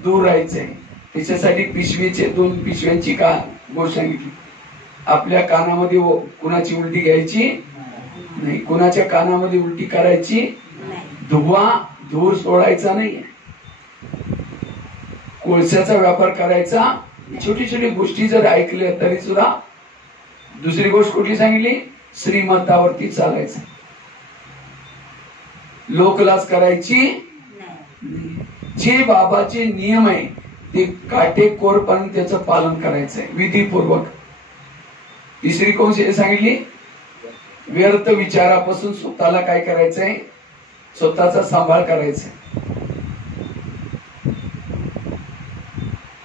दूर राहायचंय. त्याच्यासाठी पिशवीचे 2 पिशव्यांची का गोष्ट सांगितली. आपल्या कानामध्ये कुणाची उलटी घ्यायची नाही, कुणाच्या कानामध्ये उलटी करायची, धूर सोडायचा नाही, कोळशाचा व्यापार करायचा. छोटी छोटी गोष्टी जर ऐकल्या तरी सुद्धा. दुसरी गोष्ट कुठली सांगितली, श्रीमतावरती चालायचं, लोकलाच करायची. जे बाबाचे नियम आहे ते काटेकोरपणे त्याचं पालन करायचंय, विधीपूर्वक. तिसरी कोणती सांगितली, व्यर्थ विचारापासून स्वतःला काय करायचंय, स्वतःचा सांभाळ करायचा.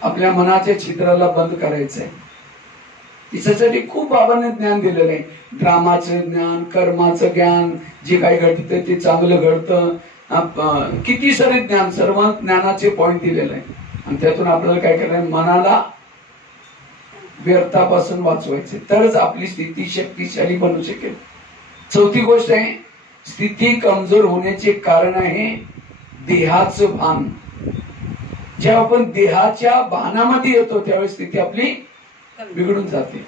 आपल्या मनाच्या छिद्राला बंद करायचंय. तिच्यासाठी खूप बाबांनी ज्ञान दिलेलं आहे. ड्रामाचं ज्ञान, कर्माचं ज्ञान, जे काही घडतं ते चांगलं घडतं, किती सारे ज्ञान, सर्व ज्ञानाचे पॉइंट दिलेले आहे. आणि त्यातून आपल्याला काय करायचं, मनाला व्यर्थापासून वाचवायचे, तरच आपली स्थिती शक्तिशाली बनू शकेल. चौथी गोष्ट आहे, स्थिती कमजोर होण्याचे कारण आहे देहाचं भान. जेव्हा आपण देहाच्या भानामध्ये येतो त्यावेळेस स्थिती आपली बिघडून जाते.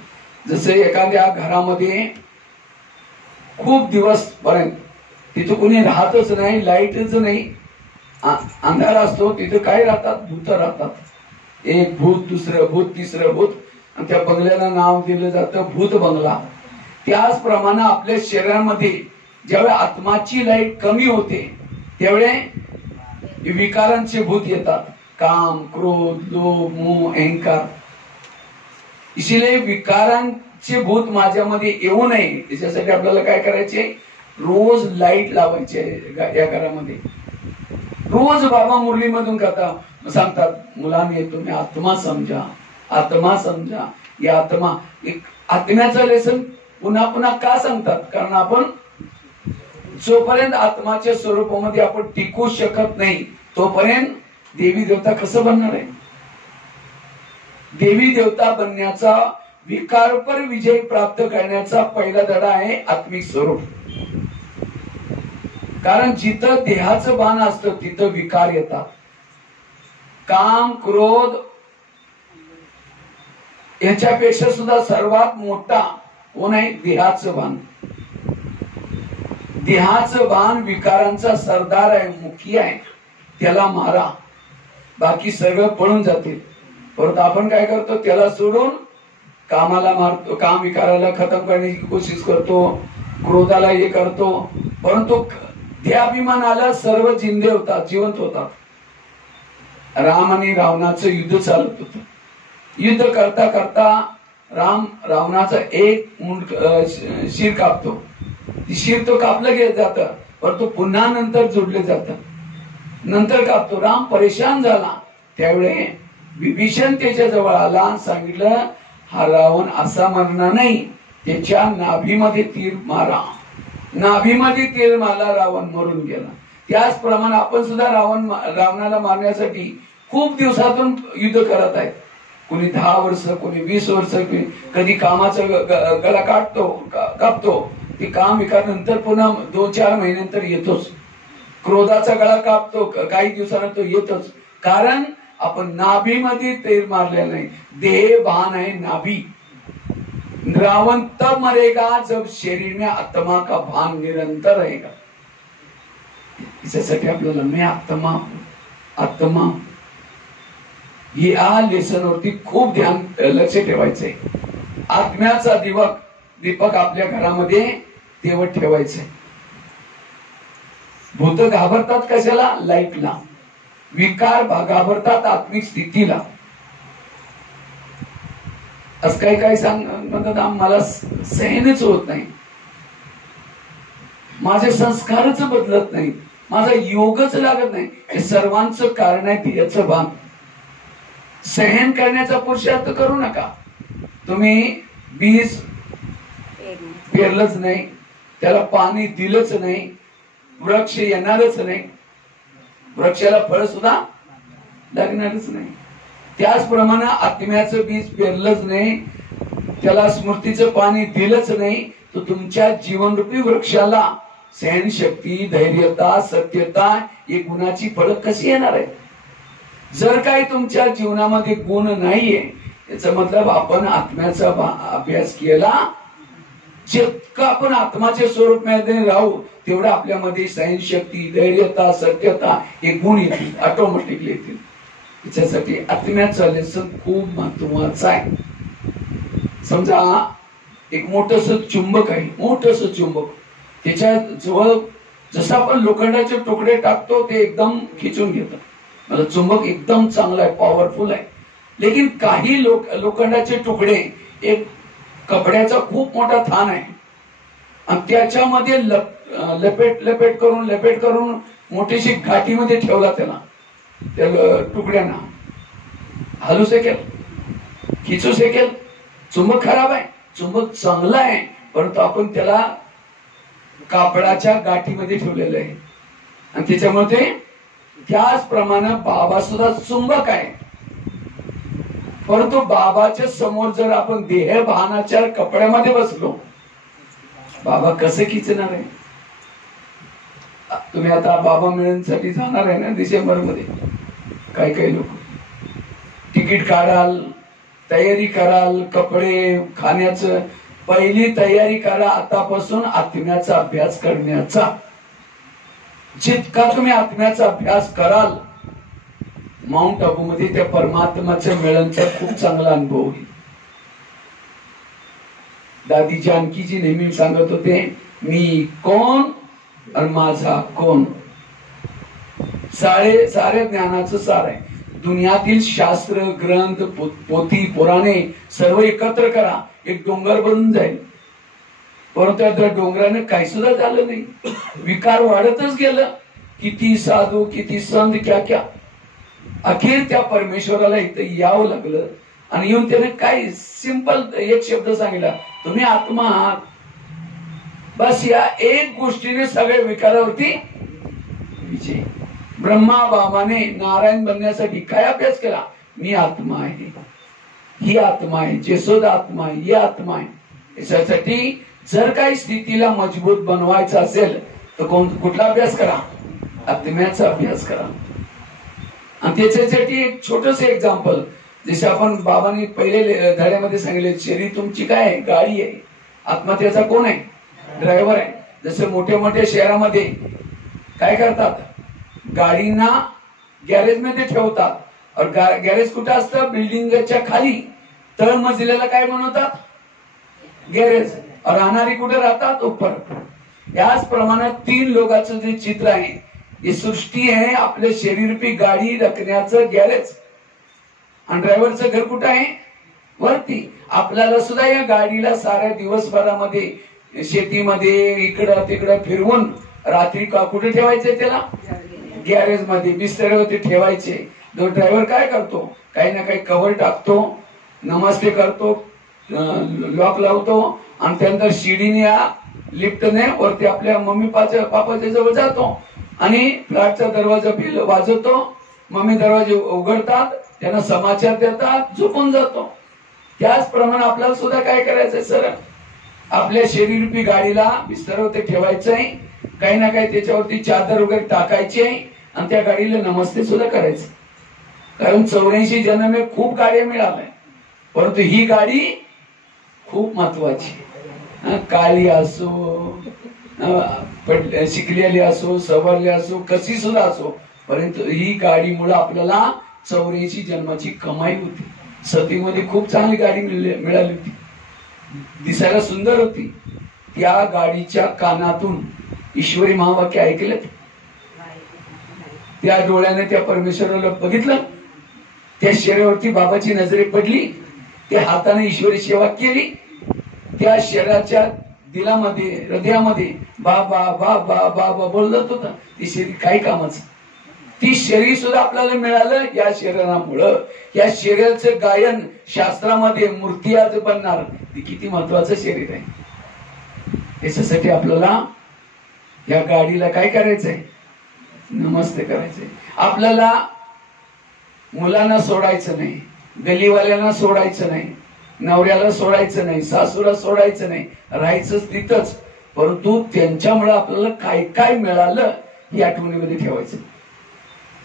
जसे एखाद्या घरामध्ये खूप दिवस पर्यंत तिथं कोणी राहतच नाही, लाईटच नाही, अंधार असतो, तिथं काय राहतात, भूत राहतात. एक भूत, दुसरं भूत, तिसरं भूत, आणि त्या बंगल्याला नाव दिलं जातं भूत बंगला. त्याचप्रमाणे आपल्या शरीरामध्ये ज्यावेळी आत्माची लाईट कमी होते त्यावेळी विकारांचे भूत येतात, काम, क्रोध, लोभ, मोह, अहंकार. इसलिए विकारांचे भूत माझ्यामध्ये येऊ नये त्याच्यासाठी आपल्याला काय करायचे, रोज लाईट लावायचे या घरामध्ये. रोज बाबा मुरलीमधून कथा सांगतात, मुलांनी तुम्ही आत्मा समजा, आत्मा समजा. या आत्म्याचं लेसन पुन्हा पुन्हा का सांगतात, कारण आपण जोपर्यंत आत्माच्या स्वरूपामध्ये आपण टिकू शकत नाही तोपर्यंत देवी देवता कसं बनणार आहे. देवी देवता बनण्याचा, विकारपर विजय प्राप्त करण्याचा पहिला धडा आहे आत्मिक स्वरूप. कारण जिथं देहाचं भान असतं तिथं विकार येतात, काम, क्रोध. याच्यापेक्षा सुद्धा सर्वात मोठा कोण आहे, देहाचं भान. देहाचं भान विकारांचा सरदार आहे, मुखी आहे, त्याला मारा, बाकी सगळं पळून जातील. परत आपण काय करतो, त्याला सोडून कामाला मारतो, काम विकाराला खतम करण्याची कोशिश करतो, क्रोधाला हे करतो. परंतु देहाभिमानाला सर्व जिंदे होतात, जिवंत होतात. राम आणि रावणाचं युद्ध चालत होतं. युद्ध करता करता राम रावणाचा एक शिर कापतो. ती शिर तो कापलं गेलं जातं, परंतु पुन्हा नंतर जोडले जातं, नंतर कापतो. राम परेशान झाला, त्यावेळी विभीषण त्याच्या जवळ आला, सांगितलं हा रावण असा मरणार नाही, त्याच्या नाभीमध्ये तीर मारा. नाभीमध्ये तीर मारला, रावण मरून गेला. त्याचप्रमाणे आपण सुद्धा रावणाला मारण्यासाठी खूप दिवसातून युद्ध करत आहेत. कोणी 10 वर्ष, कोणी 20 वर्ष, कधी कामाचा गळा कापतो. ते काम विकार नंतर पुन्हा 2-4 महिन्यानंतर येतोच. क्रोधाचा गळा कापतो, काही दिवसानंतर येतोच. कारण आपण नाभीमध्ये तेल मारलेलं नाही. देह भान आहे नाभी. रावण तब मरेगा जब शरीर में आत्मा का भान निरंतर रहेगा. याच्यासाठी आपल्याला मी आत्मा या लेसन वरती खूप ध्यान लक्ष ठेवायचंय. आत्म्याचा दीपक आपल्या घरामध्ये तेवत ठेवायचंय. भूत घाबरतात कशाला? लाईटला. विकार घाबरतात आत्मिक स्थितीला. असं काही म्हणतात मला सहनच होत नाही, माझे संस्कारच बदलत नाही, माझा योगच लागत नाही. हे सर्वांचं कारण आहे ध्येयाचं भान. सहन करण्याचा पुरुषार्थ करू नका. तुम्ही बीज पेरलंच नाही, त्याला पाणी दिलंच नाही, वृक्ष येणारच नाही, वृक्षाला फळ सुद्धा लागणारच नाही. त्याचप्रमाणे आत्म्याचं बीज पेरलंच नाही, त्याला स्मृतीचं पाणी दिलंच नाही, तर तुमच्या जीवनरूपी वृक्षाला सहनशक्ती, धैर्यता, सत्यता ही गुणाची फळं कशी येणार आहे? जर काही तुमच्या जीवनामध्ये गुण नाहीये, याचा मतलब आपण आत्म्याचा अभ्यास केला. जितकं आपण आत्माचे स्वरूप मध्ये राहू तेवढं आपल्यामध्ये सहनशक्ती, धैर्यता, सत्यता हे गुण येतील, ऑटोमॅटिकली येतील. याच्यासाठी आत्म्याचा लेसन खूप महत्वाचा आहे. समजा एक मोठस चुंबक आहे, मोठस चुंबक, त्याच्या जवळ जसं आपण लोखंडाचे तुकडे टाकतो ते एकदम खिचून घेतं. मला चुंबक एकदम चांगला आहे, पॉवरफुल आहे. लेकिन काही लोखंडाचे तुकडे एक कपड्याचा खूप मोठा थान आहे आणि त्याच्यामध्ये लपेट करून मोठीशी घाटीमध्ये ठेवला त्याला, त्या तुकड्यांना हलू शकेल, खिचू शकेल? चुंबक खराब आहे, चुंबक चांगला आहे, परंतु आपण त्याला कापडाच्या गाठीमध्ये ठेवलेलं आहे आणि त्याच्यामध्ये त्याचप्रमाणे बाबा सुद्धा चुंबक आहे. परंतु बाबाच्या समोर जर आपण देह भानाच्या कपड्यामध्ये बसलो, बाबा कसे खिचणार आहे? तुम्ही आता बाबा मिळण्यासाठी जाणार आहे ना डिसेंबर मध्ये, काही लोक तिकीट काढाल, तयारी कराल, कपडे, खाण्याचं, पहिली तयारी करा आतापासून आत्म्याचा अभ्यास करण्याचा. जितका तुम्ही आत्म्याचा अभ्यास कराल, माउंट आबू मध्ये त्या परमात्म्याच्या मिळनचा खूप चांगला अनुभव होईल. दादी जानकीजी नेहमी सांगत होते, मी कोण आणि माझा कोण. सारे ज्ञानाचं सार आहे. दुनियातील शास्त्र, ग्रंथ, पोथी, पुराणे सर्व एकत्र करा, एक डोंगर बनून जाईल. परंतु त्या डोंगराने काही सुद्धा झालं नाही, विकार वाढतच गेलं. किती साधू, किती संत, क्या अखेर त्या परमेश्वराला इथं यावं लागलं आणि येऊन त्याने काय सिंपल एक शब्द सांगितला, तुम्ही आत्मा आहात. बस या एक गोष्टीने सगळ्या विकारावरती विजय. ब्रह्मा बाबाने नारायण बनण्यासाठी काय अभ्यास केला? मी आत्मा आहे, ही आत्मा आहे, जेसोद आत्मा आहे, ही आत्मा आहे. याच्यासाठी जर काही स्थितीला मजबूत बनवायचं असेल तर कुठला अभ्यास करा? आत्म्याचा अभ्यास करा. आणि त्याच्यासाठी एक छोटस एक्झाम्पल, जसे आपण बाबांनी पहिले धड्यामध्ये सांगितले, शरीर तुमची काय आहे? गाडी आहे. आत्मा त्याचा कोण आहे? ड्रायव्हर आहे. जसं मोठ्या मोठ्या शहरामध्ये काय करतात, गाडींना गॅरेज मध्ये ठेवतात. और गॅरेज कुठं असतं? बिल्डिंगच्या खाली तळ मजल्याला काय बनवतात? गॅरेज. और राहणारी कुठे राहतात? उपर. याच प्रमाणे 3 लोकांचं जे चित्र आहे, ही सृष्टी आहे आपल्या शरीररूपी गाडी रखण्याचं गॅरेज. आणि ड्रायव्हरचं घर कुठं आहे? वरती. आपल्याला सुद्धा या गाडीला साऱ्या दिवसभरामध्ये शेतीमध्ये इकडं तिकडं फिरवून रात्री कुठे ठेवायचंय? त्याला गॅरेज मध्ये, बिस्तऱ्यावरती ठेवायचे. जो ड्रायव्हर काय करतो? काही ना काही कव्हर टाकतो, नमस्ते करतो, लॉक लावतो आणि त्यानंतर शिडीने या लिफ्टने वरती आपल्या मम्मी पापाच्या जवळ जातो आणि फ्लॅटचा दरवाजा बिल वाजवतो. मम्मी दरवाजे उघडतात, त्यांना समाचार देतात, झोपून जातो. त्याचप्रमाणे आपल्याला सुद्धा काय करायचंय सर? आपल्या शरीररूपी गाडीला बिस्तरावरती ठेवायचंय, काही ना काही त्याच्यावरती चादर वगैरे टाकायची आहे आणि त्या गाडीला नमस्ते सुद्धा करायचं. कारण 84 जन्म खूप गाड्या मिळाल्या, परंतु ही गाडी खूप महत्वाची. काळी असो, शिकलेली असो, सवरली असो, कशी सुद्धा असो, परंतु ही गाडीमुळे आपल्याला 84 जन्माची कमाई होती. सतीमध्ये खूप चांगली गाडी मिळाली होती, दिसायला सुंदर होती. त्या गाडीच्या कानातून ईश्वरी महावाक्य ऐकलं, त्या डोळ्याने त्या परमेश्वराला बघितलं, त्या शरीरावरती बाबाची नजरे पडली, त्या हाताने ईश्वरी सेवा केली, त्या शरीराच्या दिलामध्ये हृदयामध्ये बाबा बाबा बाबा बोलत होता. ती शरीर काही कामाचं, ती शरीर सुद्धा आपल्याला मिळालं या शरीरामुळं. या शरीराचं गायन शास्त्रामध्ये मूर्ती आज बनणार, ती किती महत्वाचं शरीर आहे. याच्यासाठी आपल्याला या गाडीला काय करायचंय, नमस्ते करायचंय. आपल्याला मुलांना सोडायचं नाही, गलीवाल्यांना सोडायचं नाही, नवऱ्याला सोडायचं नाही, सासूला सोडायचं नाही, राहायचंच तिथंच. परंतु त्यांच्यामुळे आपल्याला काय काय मिळालं ही आठवणीमध्ये ठेवायचं.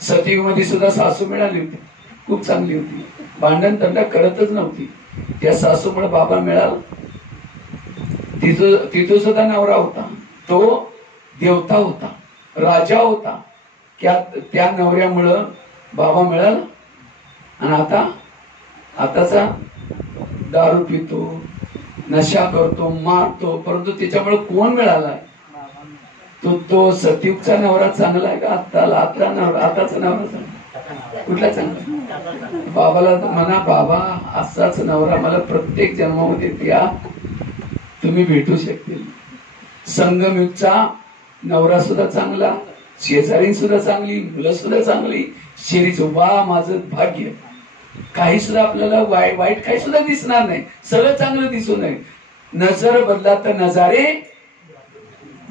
सतीमध्ये सुद्धा सासू मिळाली होती, खूप चांगली होती, भांडण तंडा करतच नव्हती. त्या सासूमुळे बाबा मिळाला. तिथं सुद्धा नवरा होता, तो देवता होता, राजा होता. त्या नवऱ्यामुळं बाबा मिळाला. आणि आताचा दारू पितो, नशा करतो, मारतो, परंतु त्याच्यामुळे कोण मिळाला, तो सतीयुगचा नवरा चांगला आहे का आताचा नवरा चांगला, कुठला चांगला? बाबाला म्हणा, बाबा असाच नवरा मला प्रत्येक जन्मामध्ये द्या, तुम्ही भेटू शकतील. संगमयुगचा नवरा सुद्धा चांगला, शेजारी सुद्धा चांगली, मुलं सुद्धा चांगली, शिरीच वा माझं भाग्य. काही सुद्धा आपल्याला वाईट काही सुद्धा दिसणार नाही, सगळं चांगलं दिसू नये. नजर बदला तर नजारे,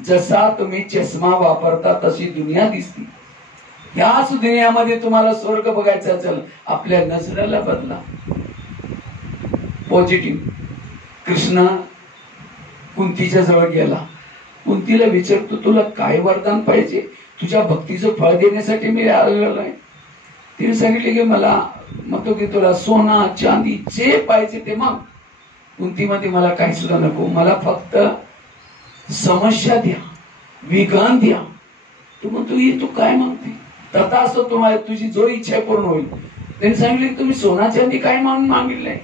जसा तुम्ही चष्मा वापरता तशी दुनिया दिसते. याच दुनियामध्ये तुम्हाला स्वर्ग बघायचा असेल, आपल्या नजरेला बदला. पॉझिटिव्ह. कृष्ण कुंतीच्या जवळ गेला, कुंतीला विचारतो तुला काय वरदान पाहिजे, तुझ्या भक्तीचं फळ देण्यासाठी मी आलेलो आहे. तिने सांगितले की मला म्हणतो की तुला सोना चांदी जे पाहिजे ते मग. कुंतीमध्ये मला काही सुद्धा नको, मला फक्त समस्या द्या, विघन द्या. तू म्हणतो तू काय मागते, तथा असं तुम्हाला तुझी जो इच्छा पूर्ण होईल. त्यांनी सांगितले तुम्ही सोना चांदी काय म्हणून मागितलंय,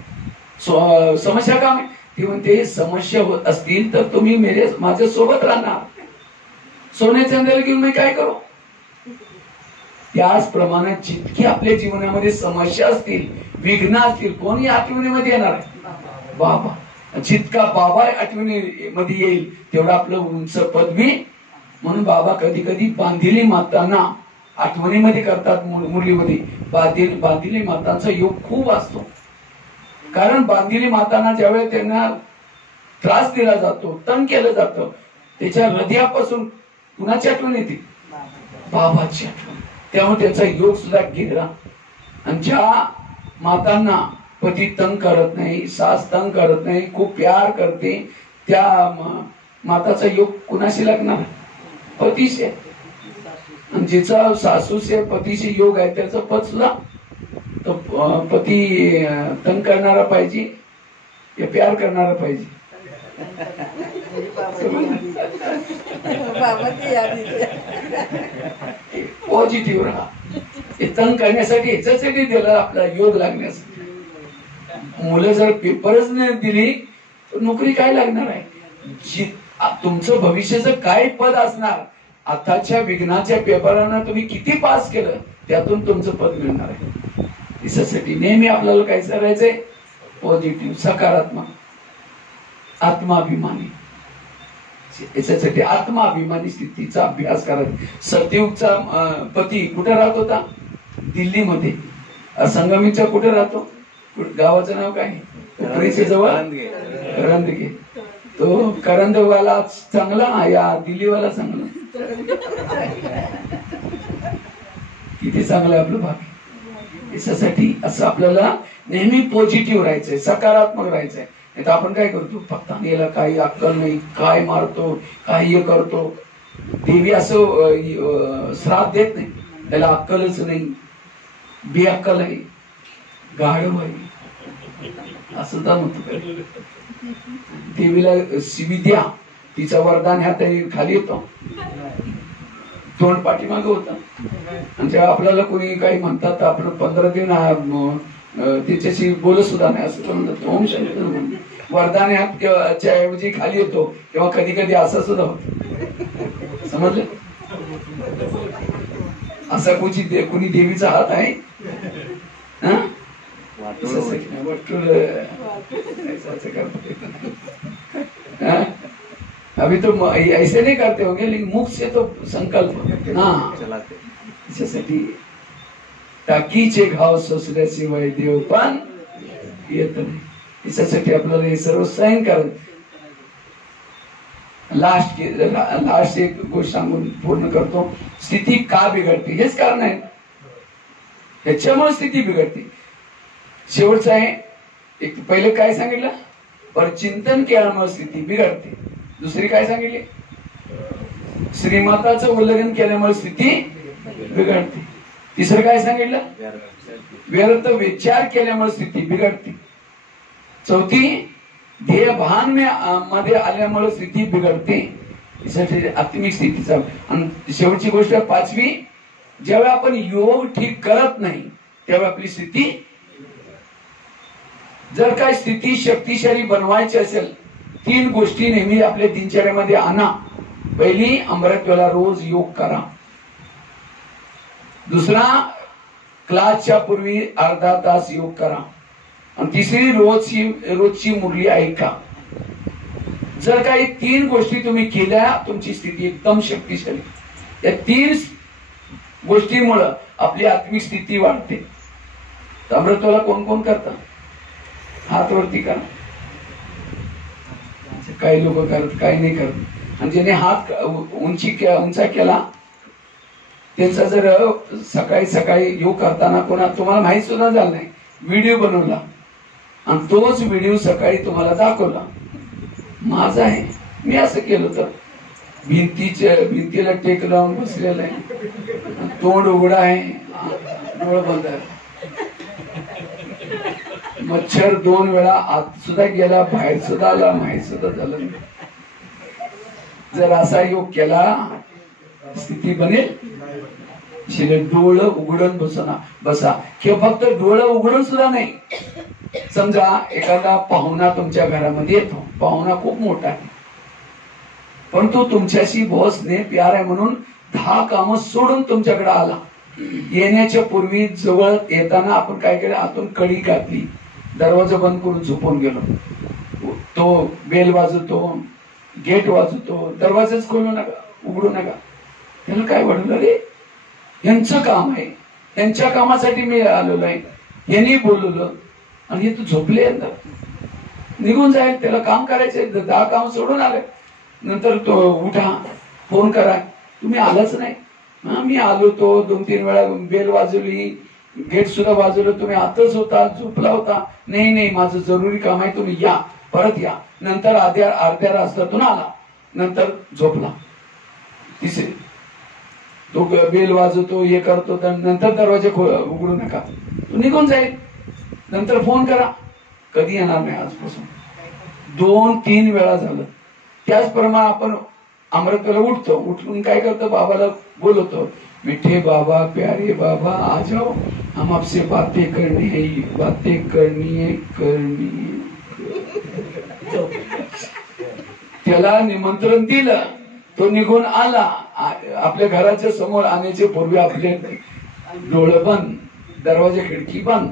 समस्या का? ती म्हणते समस्या होत असतील तर तुम्ही माझ्या सोबत राहणार, सोन्या चांद्याला घेऊन मी काय करू. त्याचप्रमाणे जितकी आपल्या जीवनामध्ये समस्या असतील, विघ्न असतील, कोणी आठवणीमध्ये येणार आहे? बाबा. जितका बाबा आठवणीमध्ये येईल तेवढं आपलं उंच पदवी. म्हणून बाबा कधी कधी बांधिली मातांना आठवणीमध्ये करतात. मुरलीमध्ये बांधिली मातांचा योग खूप असतो. कारण बांधिली मातांना ज्यावेळेस त्यांना त्रास दिला जातो, तंग केलं जातं, त्याच्या हृदयापासून कुणाची आठवण येते? बाबाची आठवण. त्यामुळे त्याचा योग सुद्धा गेला. आणि ज्या मातांना पती तंग करत नाही, सास तंग करत नाही, खूप प्यार करते, त्या माताचा योग कुणाशी लागणार? पतीशी. आणि जिचा सासूचे पतीशी योग आहे त्याचं पद सुद्धा तो पती तंग करणारा पाहिजे या प्यार करणारा पाहिजे. पॉझिटिव्ह राहा. तंग करण्यासाठी ह्याच्यासाठी दिलं आपला योग लागण्यासाठी. मुलं जर पेपरच नाही दिली तर नोकरी काय लागणार आहे? तुमचं भविष्याचं काय पद असणार? आताच्या विज्ञानाच्या पेपरांना तुम्ही किती पास केलं त्यातून तुमचं पद मिळणार आहे. त्याच्यासाठी नेहमी आपल्याला काय करायचंय? पॉझिटिव्ह, सकारात्मक, आत्माभिमानी. याच्यासाठी आत्माभिमानी स्थितीचा अभ्यास करायचा. सतयुगचा पती कुठे राहत होता? दिल्लीमध्ये. संगमीचा कुठे राहतो? गावाचं नाव काय? पुरीच्या जवळ रंदगे. तो करंदवाला चांगला या दिल्लीवाला चांगला? किती चांगलं आपलं भाग्य. याच्यासाठी असं आपल्याला नेहमी पॉझिटिव्ह राहायचंय, सकारात्मक राहायचंय. नाही तर आपण काय करतो? फक्त याला काही अक्कल नाही, काय मारतो, काही हे करतो. देवी असं श्राप देत नाही, त्याला अक्कलच नाही. बेअक्कल आहे, गाढव आहे असं म्हणतो. देवीला विद्या तिचं वरदान ह्या तरी खाली येतो, तोंड पाठीमागे होत. आणि जेव्हा आपल्याला कोणी काही म्हणतात तर आपण 15 दिन त्याच्याशी बोलत सुद्धा नाही असं म्हणतात. ओम शांती वरदान ह्याच्या ऐवजी खाली येतो किंवा कधी कधी असं सुद्धा होत. समजलं? असा कुणी देवीचा हात आहे? अभी तो ऐसे नहीं करते होंगे, लेकिन मुख से तो संकल्प त्याच्यासाठी टाकीचे घाव सोसल्याशिवाय देव पण येत नाही. त्याच्यासाठी आपल्याला हे सर्व सहन करायचं. लास्ट एक गोष्ट सांगून पूर्ण करतो. स्थिती का बिघडते हेच कारण आहे, त्याच्यामुळे स्थिती बिघडते. शेवटचं आहे एक, पहिले काय सांगितलं? परचिंतन केल्यामुळे स्थिती बिघडते. दुसरी काय सांगितली? श्रीमताचं उल्लंघन केल्यामुळे स्थिती बिघडते. तिसरं काय सांगितलं? व्यर्थ विचार केल्यामुळे स्थिती बिघडते. चौथी ध्येय भान मध्ये आल्यामुळे स्थिती बिघडते. आत्मिक स्थितीचा. आणि शेवटची गोष्ट पाचवी, जेव्हा आपण योग ठीक करत नाही तेव्हा आपली स्थिती, जर काय स्थिती शक्तिशाली बनवायची असेल 3 गोष्टी नेहमी आपल्या दिनचर्यामध्ये आणा. पहिली, अमृतवेला रोज योग करा. दुसरा, क्लासच्या पूर्वी अर्धा तास योग करा. आणि तिसरी, रोजची मुरली ऐका. जर काही 3 गोष्टी तुम्ही केल्या तुमची स्थिती एकदम शक्तिशाली. या 3 गोष्टीमुळे आपली आत्मिक स्थिती वाढते. तर अमृतवेला कोण कोण करतात? हात वरती करा. काही लोक करत, काही नाही करत. आणि ज्याने हात उंचा केला त्यांचा जर सकाळी सकाळी योग करताना कोणा तुम्हाला माहित सुद्धा झालं नाही, व्हिडिओ बनवला आणि तोच व्हिडिओ सकाळी तुम्हाला दाखवला. माझा आहे, मी असं केलं तर भिंतीला टेक लावून बसलेलं आहे, तोंड उघडा आहे, डोळं बंद आहे. मच्छर 2 वेळा आत सुद्धा गेला, बाहेर सुद्धा आला, माहीत सुद्धा झालं. जर असा योग केला स्थिती बनेल. डोळं उघडून बसा किंवा फक्त डोळं उघडून सुद्धा नाही. समजा एखादा पाहुणा तुमच्या घरामध्ये येतो, पाहुणा खूप मोठा आहे पण तो तुमच्याशी बहुत स्नेह प्यार आहे म्हणून 10 कामं सोडून तुमच्याकडे आला. येण्याच्या पूर्वी जवळ येताना आपण काय केलं, आतून कडी घातली, दरवाजा बंद करून झोपून गेलो. तो बेल वाजवतो, गेट वाजवतो, दरवाजाच खोलू नका, उघडू नका. त्याला काय वाटलं, रे यांचं काम आहे, यांच्या कामासाठी मी आलेलो आहे, यांनी बोलवलं आणि हे तू झोपले, निघून जाईल. त्याला काम करायचंय, 10 काम सोडून आले. नंतर तो उठा, फोन करा, तुम्ही आलाच नाही. मी आलो, तो 2-3 वेळा बेल वाजवली, गेट सुद्धा वाजवलं, तुम्ही आतच होता, झोपला होता. नाही माझं जरुरी काम आहे, तुम्ही या, परत या. नंतर अर्ध्या रस्त्यातून आला, नंतर झोपला. तिसरी, तो बेल वाजवतो, हे करतो, नंतर दरवाजे उघडू नका, तो निघून जाईल. नंतर फोन करा, कधी येणार नाही आजपासून. 2-3 वेळा झालं. त्याचप्रमाणे आपण अमृतवेला उठतो, उठून काय करतो, बाबाला बोलवतो, मिठे बाबा, प्यारे बाबा, आ जाओ, हम आपसे बातें करनी है, बातें करनी है, त्याला निमंत्रण दिलं, तो निघून आला. आपल्या घराच्या समोर आण्याच्या पूर्वी आपले डोळं बंद, दरवाजा खिडकी बंद.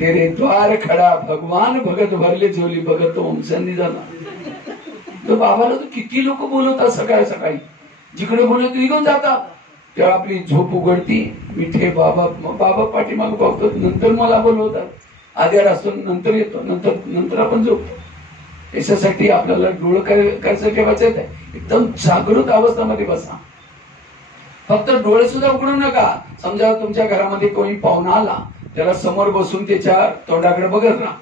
तेरे द्वार खडा भगवान भगत भरले झोली भगत ओम संधी झाला. तो बाबाला तो किती लोक बोलवतात सकाळी सकाळी, जिकडे बोलवतो निघून जातात. तेव्हा आपली झोप उघडती, मिठे बाबा, बाबा पाठीमाग बघतो, नंतर मला बोलवतात, आधार असतो, नंतर येतो, नंतर आपण झोपतो. याच्यासाठी आपल्याला डोळं कसं ठेवायचं आहे, एकदम जागृत अवस्थेमध्ये बसा. फक्त डोळे सुद्धा उघडू नका. समजा तुमच्या घरामध्ये कोणी पाहुणा आला, त्याला समोर बसून त्याच्या तोंडाकडे बघत राहा.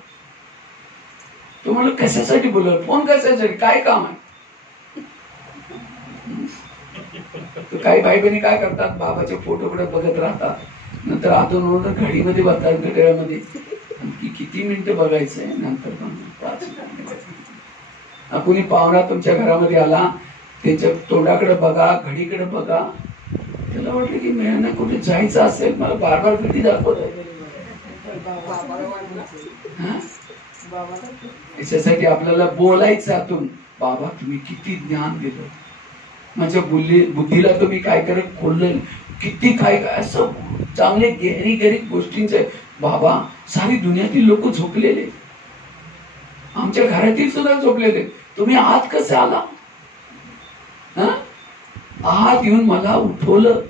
तुम्हाला कशासाठी बोलवलं, फोन कशासाठी, काय काम आहे. काही भाई बहिणी काय करतात, बाबाच्या फोटोकडे बघत राहतात, नंतर आतून घडीमध्ये बघतात घड्याळामध्ये किती मिनिटं बघायचंय, नंतर 5 मिनिटं. कोणी पाहुणा तुमच्या घरामध्ये आला, त्याच्या तोंडाकडे बघा, घडीकडे बघा, त्याला वाटलं की मी कुठे जायचं असेल, मला बार बार घडी दाखवत आहे. याच्यासाठी आपल्याला बोलायचं आतून, बाबा तुम्ही किती ज्ञान दिलं, माझ्या बुद्धीला तुम्ही काय करत खोललं, किती काय काय असं चांगले गहरी गहरी गोष्टींचे. बाबा सारी दुनियातील लोक झोपलेले, आमच्या घरातील सुद्धा झोपलेले, तुम्ही आत कसे आला, आत येऊन मला उठवलं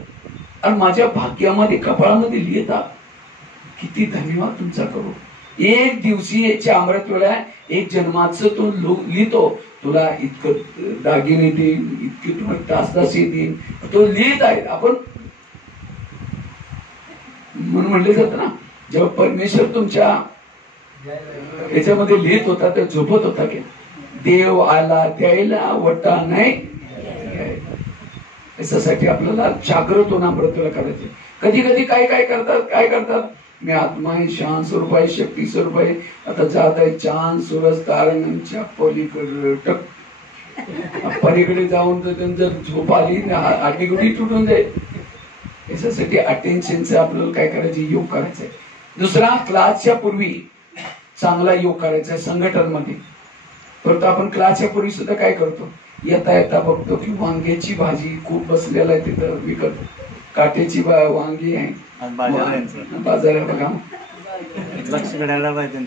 आणि माझ्या भाग्यामध्ये कपाळामध्ये लिहिता. किती धन्यवाद तुमचा करू. एक दिवशी याच्या अमृत वेळा एक जन्माचं तो लिहितो, तुला इतकं दागिने देईन, इतके तुम्हाला तासदासी देईन, तो लिहित आहे. आपण म्हणून म्हणले जात ना, जेव्हा परमेश्वर तुमच्या याच्यामध्ये लिहित होता तर झोपत होता की देव आला द्यायला वटा नाही. याच्यासाठी आपल्याला जागृत होणं अमृतला करायचे. कधी कधी काय करतात, मी आत्मा आहे, शांत स्वरूप आहे, शक्ती स्वरूप आहे, आता जात आहे चांद सूरज तारणांच्या पलीकडे पलीकडे जाऊन तर त्यांचं झोप आली, आडीगुडी तुटून जाईल. याच्यासाठी अटेन्शनचं आपल्याला काय करायचे, योग करायचंय. दुसरा, क्लासच्या पूर्वी चांगला योग करायचा संघटनमध्ये. परंतु आपण क्लासच्या पूर्वी सुद्धा काय करतो, येता येता बघतो की वांग्याची भाजी खूप बसलेला आहे तिथं विकत, काट्याची वांगी आहे बाजारात बघा, लक्ष घडायला पाहिजे.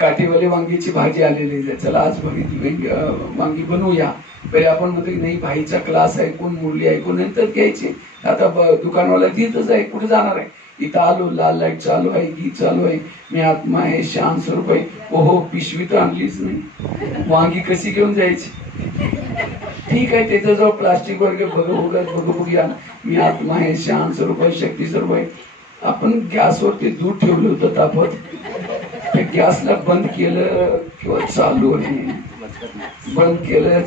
काठीवाली वांगीची भाजी आलेली आहे, चला आज वांगी बनवूया. पहिले आपण म्हणतो की नाही भाईचा क्लास आहे, कोण मुरली आहे, कोण नंतर घ्यायची. आता दुकानवाला तिथंच आहे, कुठे जाणार आहे, इथं आलो, लाल लाईट चालू आहे, गीत चालू आहे, मी आत्मा आहे, शांत स्वरूप आहे. ओहो पिशवी तर आणलीच नाही, वांगी कशी घेऊन जायची. ठीक आहे, त्याचा जो प्लास्टिक वगैरे बघूया, मी आत्मा आहे, शांत स्वरूप आहे, शक्ती स्वरूप आहे. आपण गॅसवरती दूध ठेवलं होतं तापत, त्या गॅसला बंद केलं किंवा चालू आहे, बंद केलं,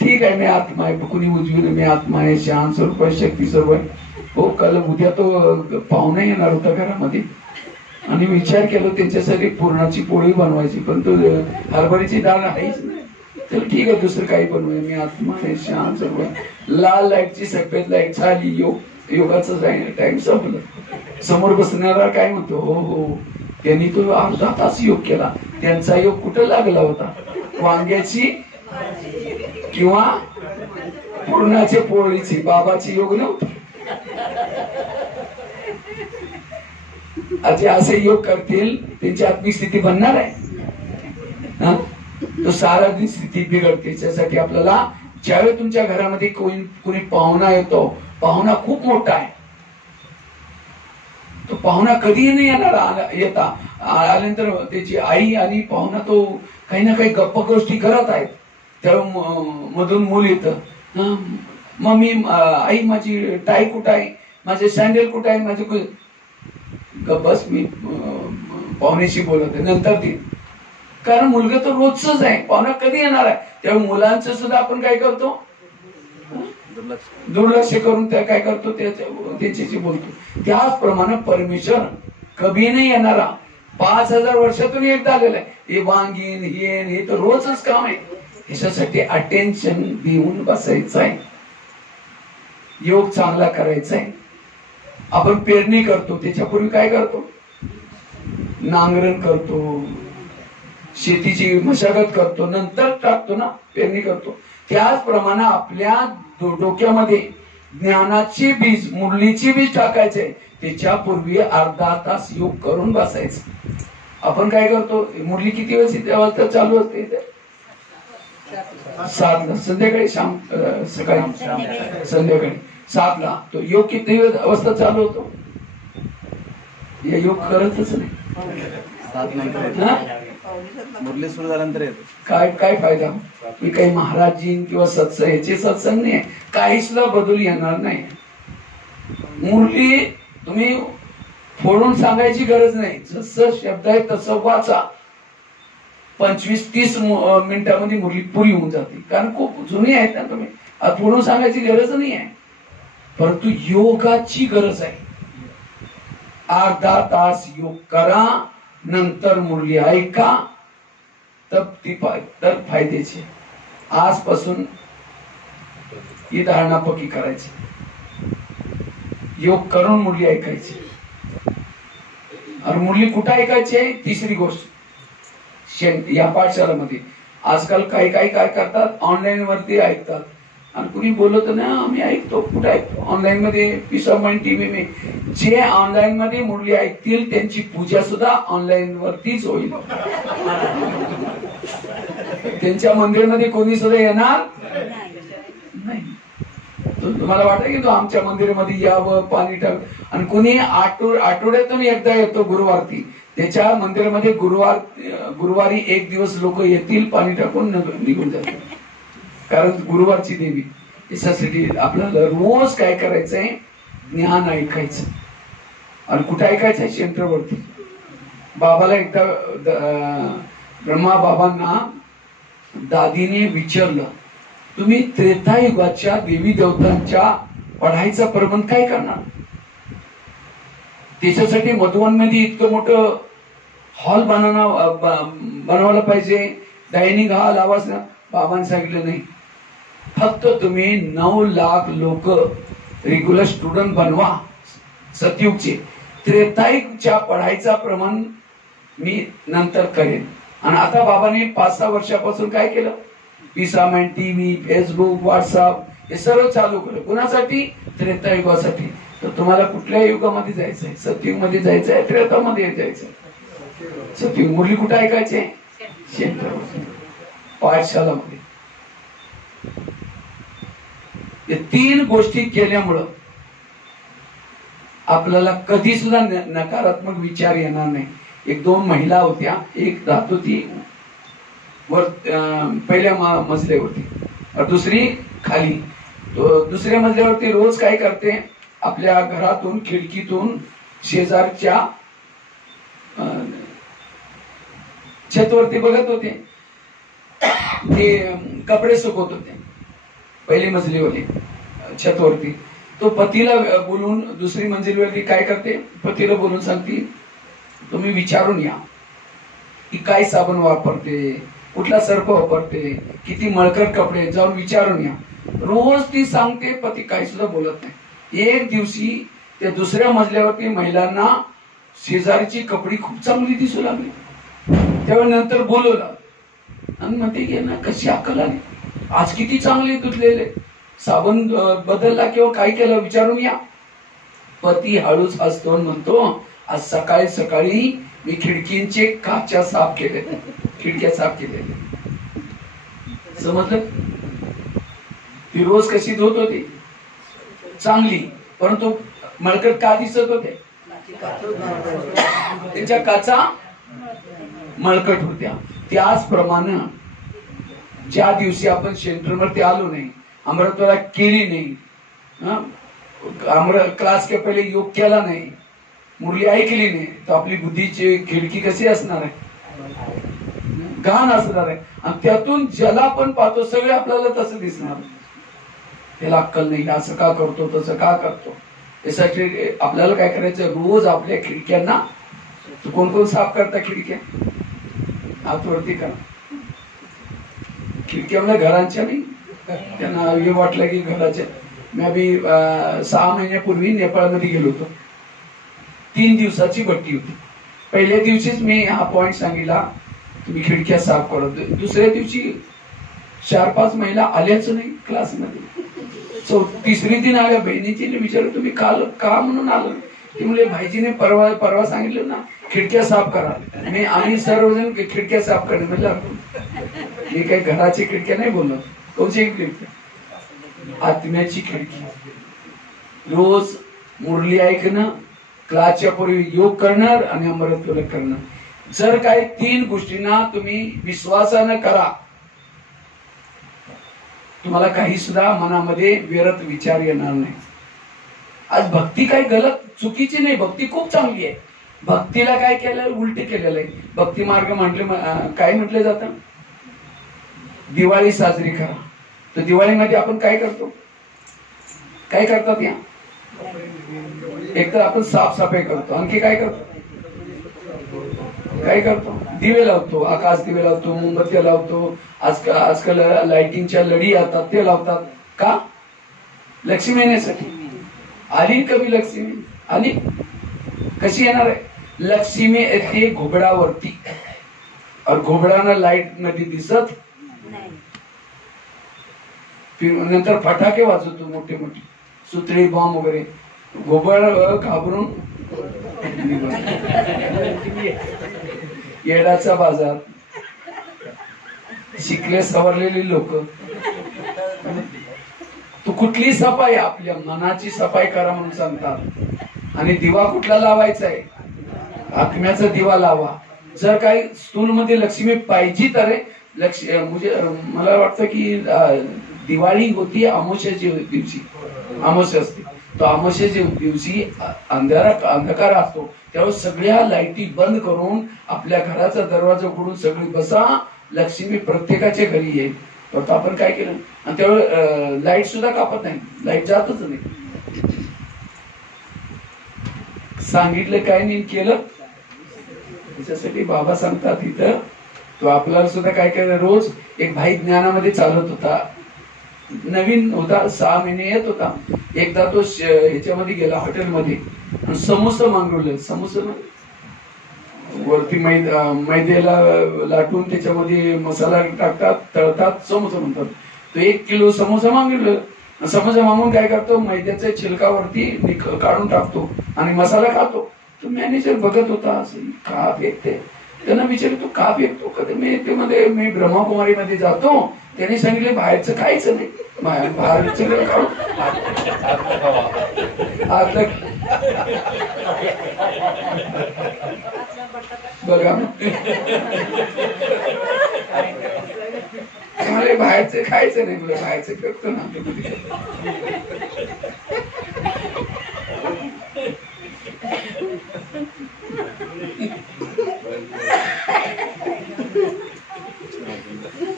ठीक आहे, मी आत्मा आहे, कुणी उजवीनं मी आत्मा आहे, शांत स्वरूप आहे, शक्ती स्वरूप आहे. हो, काल उद्या तो पाहुणा येणार होता घरामध्ये आणि विचार केला त्यांच्यासाठी पुरणाची पोळी बनवायची, पण तो हरभऱ्याची डाळ आहेच नाही. तर ठीक आहे, दुसरं काही बनवूया, मी आत्मा आहे, शांत स्वरूप आहे. लाल लाईटची सफेद लाईट झाली, योगाचा टाइम संपलं. समोर बसणारा काय म्हणतो, हो हो त्यांनी तो अर्धा तास योग केला, त्यांचा योग कुठं लागला होता, वांग्याची किंवा पूर्णाच्या पोळीची, बाबाची योग नव्हती. असे योग करतील त्यांची आत्मिक स्थिती बनणार आहे, तो सारा दिन स्थिती बिघडते. त्याच्यासाठी आपल्याला ज्यावेळी तुमच्या घरामध्ये कोणी पाहुणा येतो, पाहुणा खूप मोठा आहे, तो पाहुणा कधीही नाही येणार, येता आल्यानंतर त्याची आई आणि पाहुणा तो काही ना काही गप्पा गोष्टी करत आहेत, त्यावेळी मधून मूल येतं, मम्मी आई माझी टाय कुठं आहे, माझे सँडल कुठं आहे, माझे बस मी पाहुण्याशी बोलत आहे, नंतर ती, कारण मुलगा तर रोजच आहे, पाहुणा कधी येणार आहे. त्यावेळी मुलांचं सुद्धा आपण काय करतो, दुर्लक्ष करून त्या काय करतो, त्याच्याशी बोलतो. त्याचप्रमाणे परमेश्वर कधी नाही येणारा, 5000 वर्षातून एकदा आलेला आहे. हे वांगीन हे तर रोजच काम आहे. याच्यासाठी अटेन्शन देऊन बसायचं आहे, योग चांगला करायचा आहे. आपण पेरणी करतो, त्याच्यापूर्वी काय करतो, नांगरण करतो, शेतीची मशागत करतो, नंतर टाकतो ना, पेरणी करतो. त्याचप्रमाणे आपल्या डोक्यामध्ये ज्ञानाची बीज, मुरलीची बीज टाकायचे, त्याच्यापूर्वी अर्धा तास योग करून बसायचं. आपण काय करतो, मुरली किती वाजता चालू असते, 7ला, संध्याकाळी सकाळी संध्याकाळी 7ला. तो योग किती वाजता चालू होतो, या योग करतच नाही. मुरली सुरू झाल्यानंतर येतो. काय फायदा, मी काही महाराजजी किंवा सत्संग याचे सत्संग नाही, काही सुद्धा बदल येणार नाही. मुरली तुम्ही फोडून सांगायची गरज नाही, जसं शब्द आहे तसं वाचा, 25-30 मिनिटांमध्ये मुरली पुरी होऊन जाते. कारण खूप जुनी आहेत ना तुम्ही, पुढून सांगायची गरज नाही आहे, परंतु योगाची गरज आहे. अर्धा तास योग करा, नंतर मुरली ऐका, तर फायद्याची. आजपासून ही धारणा पक्की करायची. योग करून मुरली ऐकायची. आणि मुरली कुठं ऐकायची आहे? तिसरी गोष्ट, या पाठशाळेमध्ये आजकाल काही काही काय करतात, ऑनलाईन वरती ऐकतात. आणि कुणी बोलत ना, आम्ही ऐकतो. कुठे ऐकतो? ऑनलाईन मध्ये. पीस ऑफ माइंड टीव्ही में जे ऑनलाईन मध्ये मुरली ऐकतील त्यांची पूजा सुद्धा ऑनलाईन वरतीच होईल. त्यांच्या मंदिरामध्ये कोणी सुद्धा येणार नाही. तुम्हाला वाटतं की तो आमच्या मंदिरामध्ये यावं, पाणी टाक. आणि कोणी आठवड्यातून एकदा येतो गुरुवारती, त्याच्या मंदिरामध्ये गुरुवारी एक दिवस लोक येतील, पाणी टाकून निघून जातात. कारण गुरुवारची देवी. याच्यासाठी आपल्याला रोज काय करायचंय? ज्ञान ऐकायचं. आणि कुठे ऐकायचंय? सेंटरवरती. बाबाला एकदा ब्रह्मा बाबांना दादीने विचारलं, तुम्ही त्रेतायुगाच्या देवी देवतांच्या पढाईचा प्रबंध काय करणार? त्याच्यासाठी मधुवनमध्ये इतकं मोठं हॉल बनवायला पाहिजे, डायनिंग हॉल आवाज. बाबांनी सांगितलं नाही, फक्त तुम्ही 9 लाख लोक रेग्युलर स्टुडंट बनवा सतयुगचे. त्रेतायुगच्या पढाईचा प्रमाण मी नंतर करेन. आणि आता बाबांनी 5-6 वर्षापासून काय केलं? Peace of mind TV, Facebook, WhatsApp हे सर्व चालू केलं. कुणासाठी? त्रेतायुगासाठी. तर तुम्हाला कुठल्या युगामध्ये जायचंय? सतयुग मध्ये जायचंय, त्रेतामध्ये जायचंय? सतयुग. मुरली कुठे ऐकायचे? सेंटरमध्ये, पाठशालामध्ये. या 3 गोष्टी केल्यामुळं आपल्याला कधी सुद्धा नकारात्मक विचार येणार नाही. 1-2 महिला होत्या, एक राहत होती पहिल्या मजल्यावरती, दुसरी खाली. दुसऱ्या मजल्यावरती रोज काय करते? आपल्या घरातून, खिडकीतून शेजारच्या छतवरती बघत होते, ते कपडे सुकवत होते. पहिली मजलीवरती छतवरती. तो पतीला बोलून दुसरी मंजिलीवरती काय करते? पतीला बोलून सांगते, तुम्ही विचारून या की काय साबण वापरते, कुठला सर्फ वापरते, किती मळकट कपडे, जाऊन विचारून या. रोज ती सांगते, पती काही सुद्धा बोलत नाही. एक दिवशी त्या दुसऱ्या मजल्यावरती महिलांना शेजारीची कपडी खूप चांगली दिसू लागली. त्यावेळी नंतर बोलवलं आणि म्हणते की ना, कशी अक्कल आली, आज किती चांगले धुतलेले, साबण बदलला किंवा काय केलं, विचारून या. पती हळूच हसतो म्हणतो, आज सकाळी सकाळी मी खिडकींचे काचा साफ केले, खिडक्या साफ केले. समजलं? ती रोज कशी धुत होती? चांगली. परंतु मळकट का दिसत होते? त्यांच्या काचा मळकट होत्या. त्याचप्रमाणे ज्या दिवशी आपण सेंटरवरती आलो नाही, अमृतवाला केली नाही, क्लास के पहिले योग केला नाही, मुरली ऐकली नाही, तर आपली बुद्धीची खिडकी कशी असणार आहे? घाण असणार आहे. आणि त्यातून ज्याला आपण पाहतो सगळे आपल्याला तसं दिसणार. त्याला अक्कल नाही, असं का करतो, तसं का करतो. यासाठी आपल्याला काय करायचं? रोज आपल्या खिडक्यांना, कोण कोण साफ करता खिडक्या? हातवरती करा. खिडक्या म्हणजे घरांच्या नाही. त्यांना हे वाटलं की घराच्या. मी अभी 6 महिन्यापूर्वी नेपाळमध्ये गेलो होतो. 3 दिवसाची भट्टी होती. पहिल्या दिवशीच मी हा पॉइंट सांगितला, तुम्ही खिडक्या साफ करत. दुसऱ्या दिवशी 4-5 महिला आल्याच नाही क्लासमध्ये. तिसरी दिन आल्या. बहिणीजीने विचारलं, तुम्ही काल का म्हणून आलो? ते म्हणजे भाईजीने परवा सांगितलं ना, खिडक्या साफ करा. आम्ही सर्वजण खिडक्या साफ करणे. म्हणजे मी काही घराची खिडक्या नाही बोलत. कोणची खिडकी? आत्म्याची खिडकी. रोज मुरली ऐकणं, क्लासच्या पूर्वी योग करणार आणि अमृतवाला करणं. जर काही 3 गोष्टींना तुम्ही विश्वासानं करा, तुम्हाला काही सुद्धा मनामध्ये व्यर्थ विचार येणार नाही. आज भक्ती काही गलत, चुकीची नाही. भक्ती खूप चांगली आहे. भक्तीला काय केलं? उलट केलेलं आहे. भक्ती मार्ग म्हटले काय म्हटलं जातं? दिवाळी साजरी करा, तर दिवाळीमध्ये आपण काय करतो, काय करतात या, एक तर आपण साफसफाई करतो, आणखी काय करतो, काय करतो, दिवे लावतो, आकाश दिवे लावतो, मोमबत्त्या लावतो, आजकाल लाइटिंगच्या लढी येतात ते लावतात. का? लक्ष्मी येण्यासाठी. आली कमी लक्ष्मी आली, कशी येणार आहे? लक्ष्मी येते घोबडावरती, और घोबडाना लाईट नदी दिसत नंतर फटाके वाजवतो मोठे मोठे, सुतळी बॉम्ब वगैरे, घोबड घाबरून येडाचा बाजार, शिकले सवरलेली लोक. तू कुठली सफाई, आपल्या मनाची सफाई करा म्हणून सांगतात. आणि दिवा कुठला लावायचा आहे? आत्म्याचा दिवा लावा. जर काही स्थूल मध्ये लक्ष्मी पाहिजे तर म्हणजे मला वाटतं की दिवाळी होती अमावस्याच्या दिवशी, अमावस्या असते, तो अमावस्याच्या दिवशी अंधकार असतो, त्यावेळेस सगळ्या लाईटी बंद करून आपल्या घराचा दरवाजा उघडून सगळी बसा, लक्ष्मी प्रत्येकाच्या घरी येईल. तर आपण काय केलं, आणि त्यावेळेस लाईट सुद्धा कापत नाही, लाईट जातच नाही. सांगितलं काय नाही, केलं. त्याच्यासाठी बाबा सांगतात इथं, तो आपल्याला सुद्धा काय केलं, रोज एक भाई ज्ञानामध्ये चालत होता, नवीन होता, 6 महिने येत होता. एकदा तो ह्याच्यामध्ये गेला हॉटेलमध्ये आणि समोसा मागवलं. समोसा वरती मैद्याला लाटून त्याच्यामध्ये मसाला टाकतात, तळतात, समोसा म्हणतात. तो 1 किलो समोसा मागवलं. समोसा मागून काय करतो, मैद्याच्या छिलकावरती काढून टाकतो आणि मसाला खातो. तो मॅनेजर बघत होता, असं का फेकते. त्यांना विचारलं, तू का फेकतो? कधी मी ब्रह्मकुमारी मध्ये जातो, त्यांनी सांगितले बाहेरचं खायचं नाही, बाहेरचं खाऊ. बघा मला बाहेरचं खायचं नाही, मला बाहेरचं करतो ना.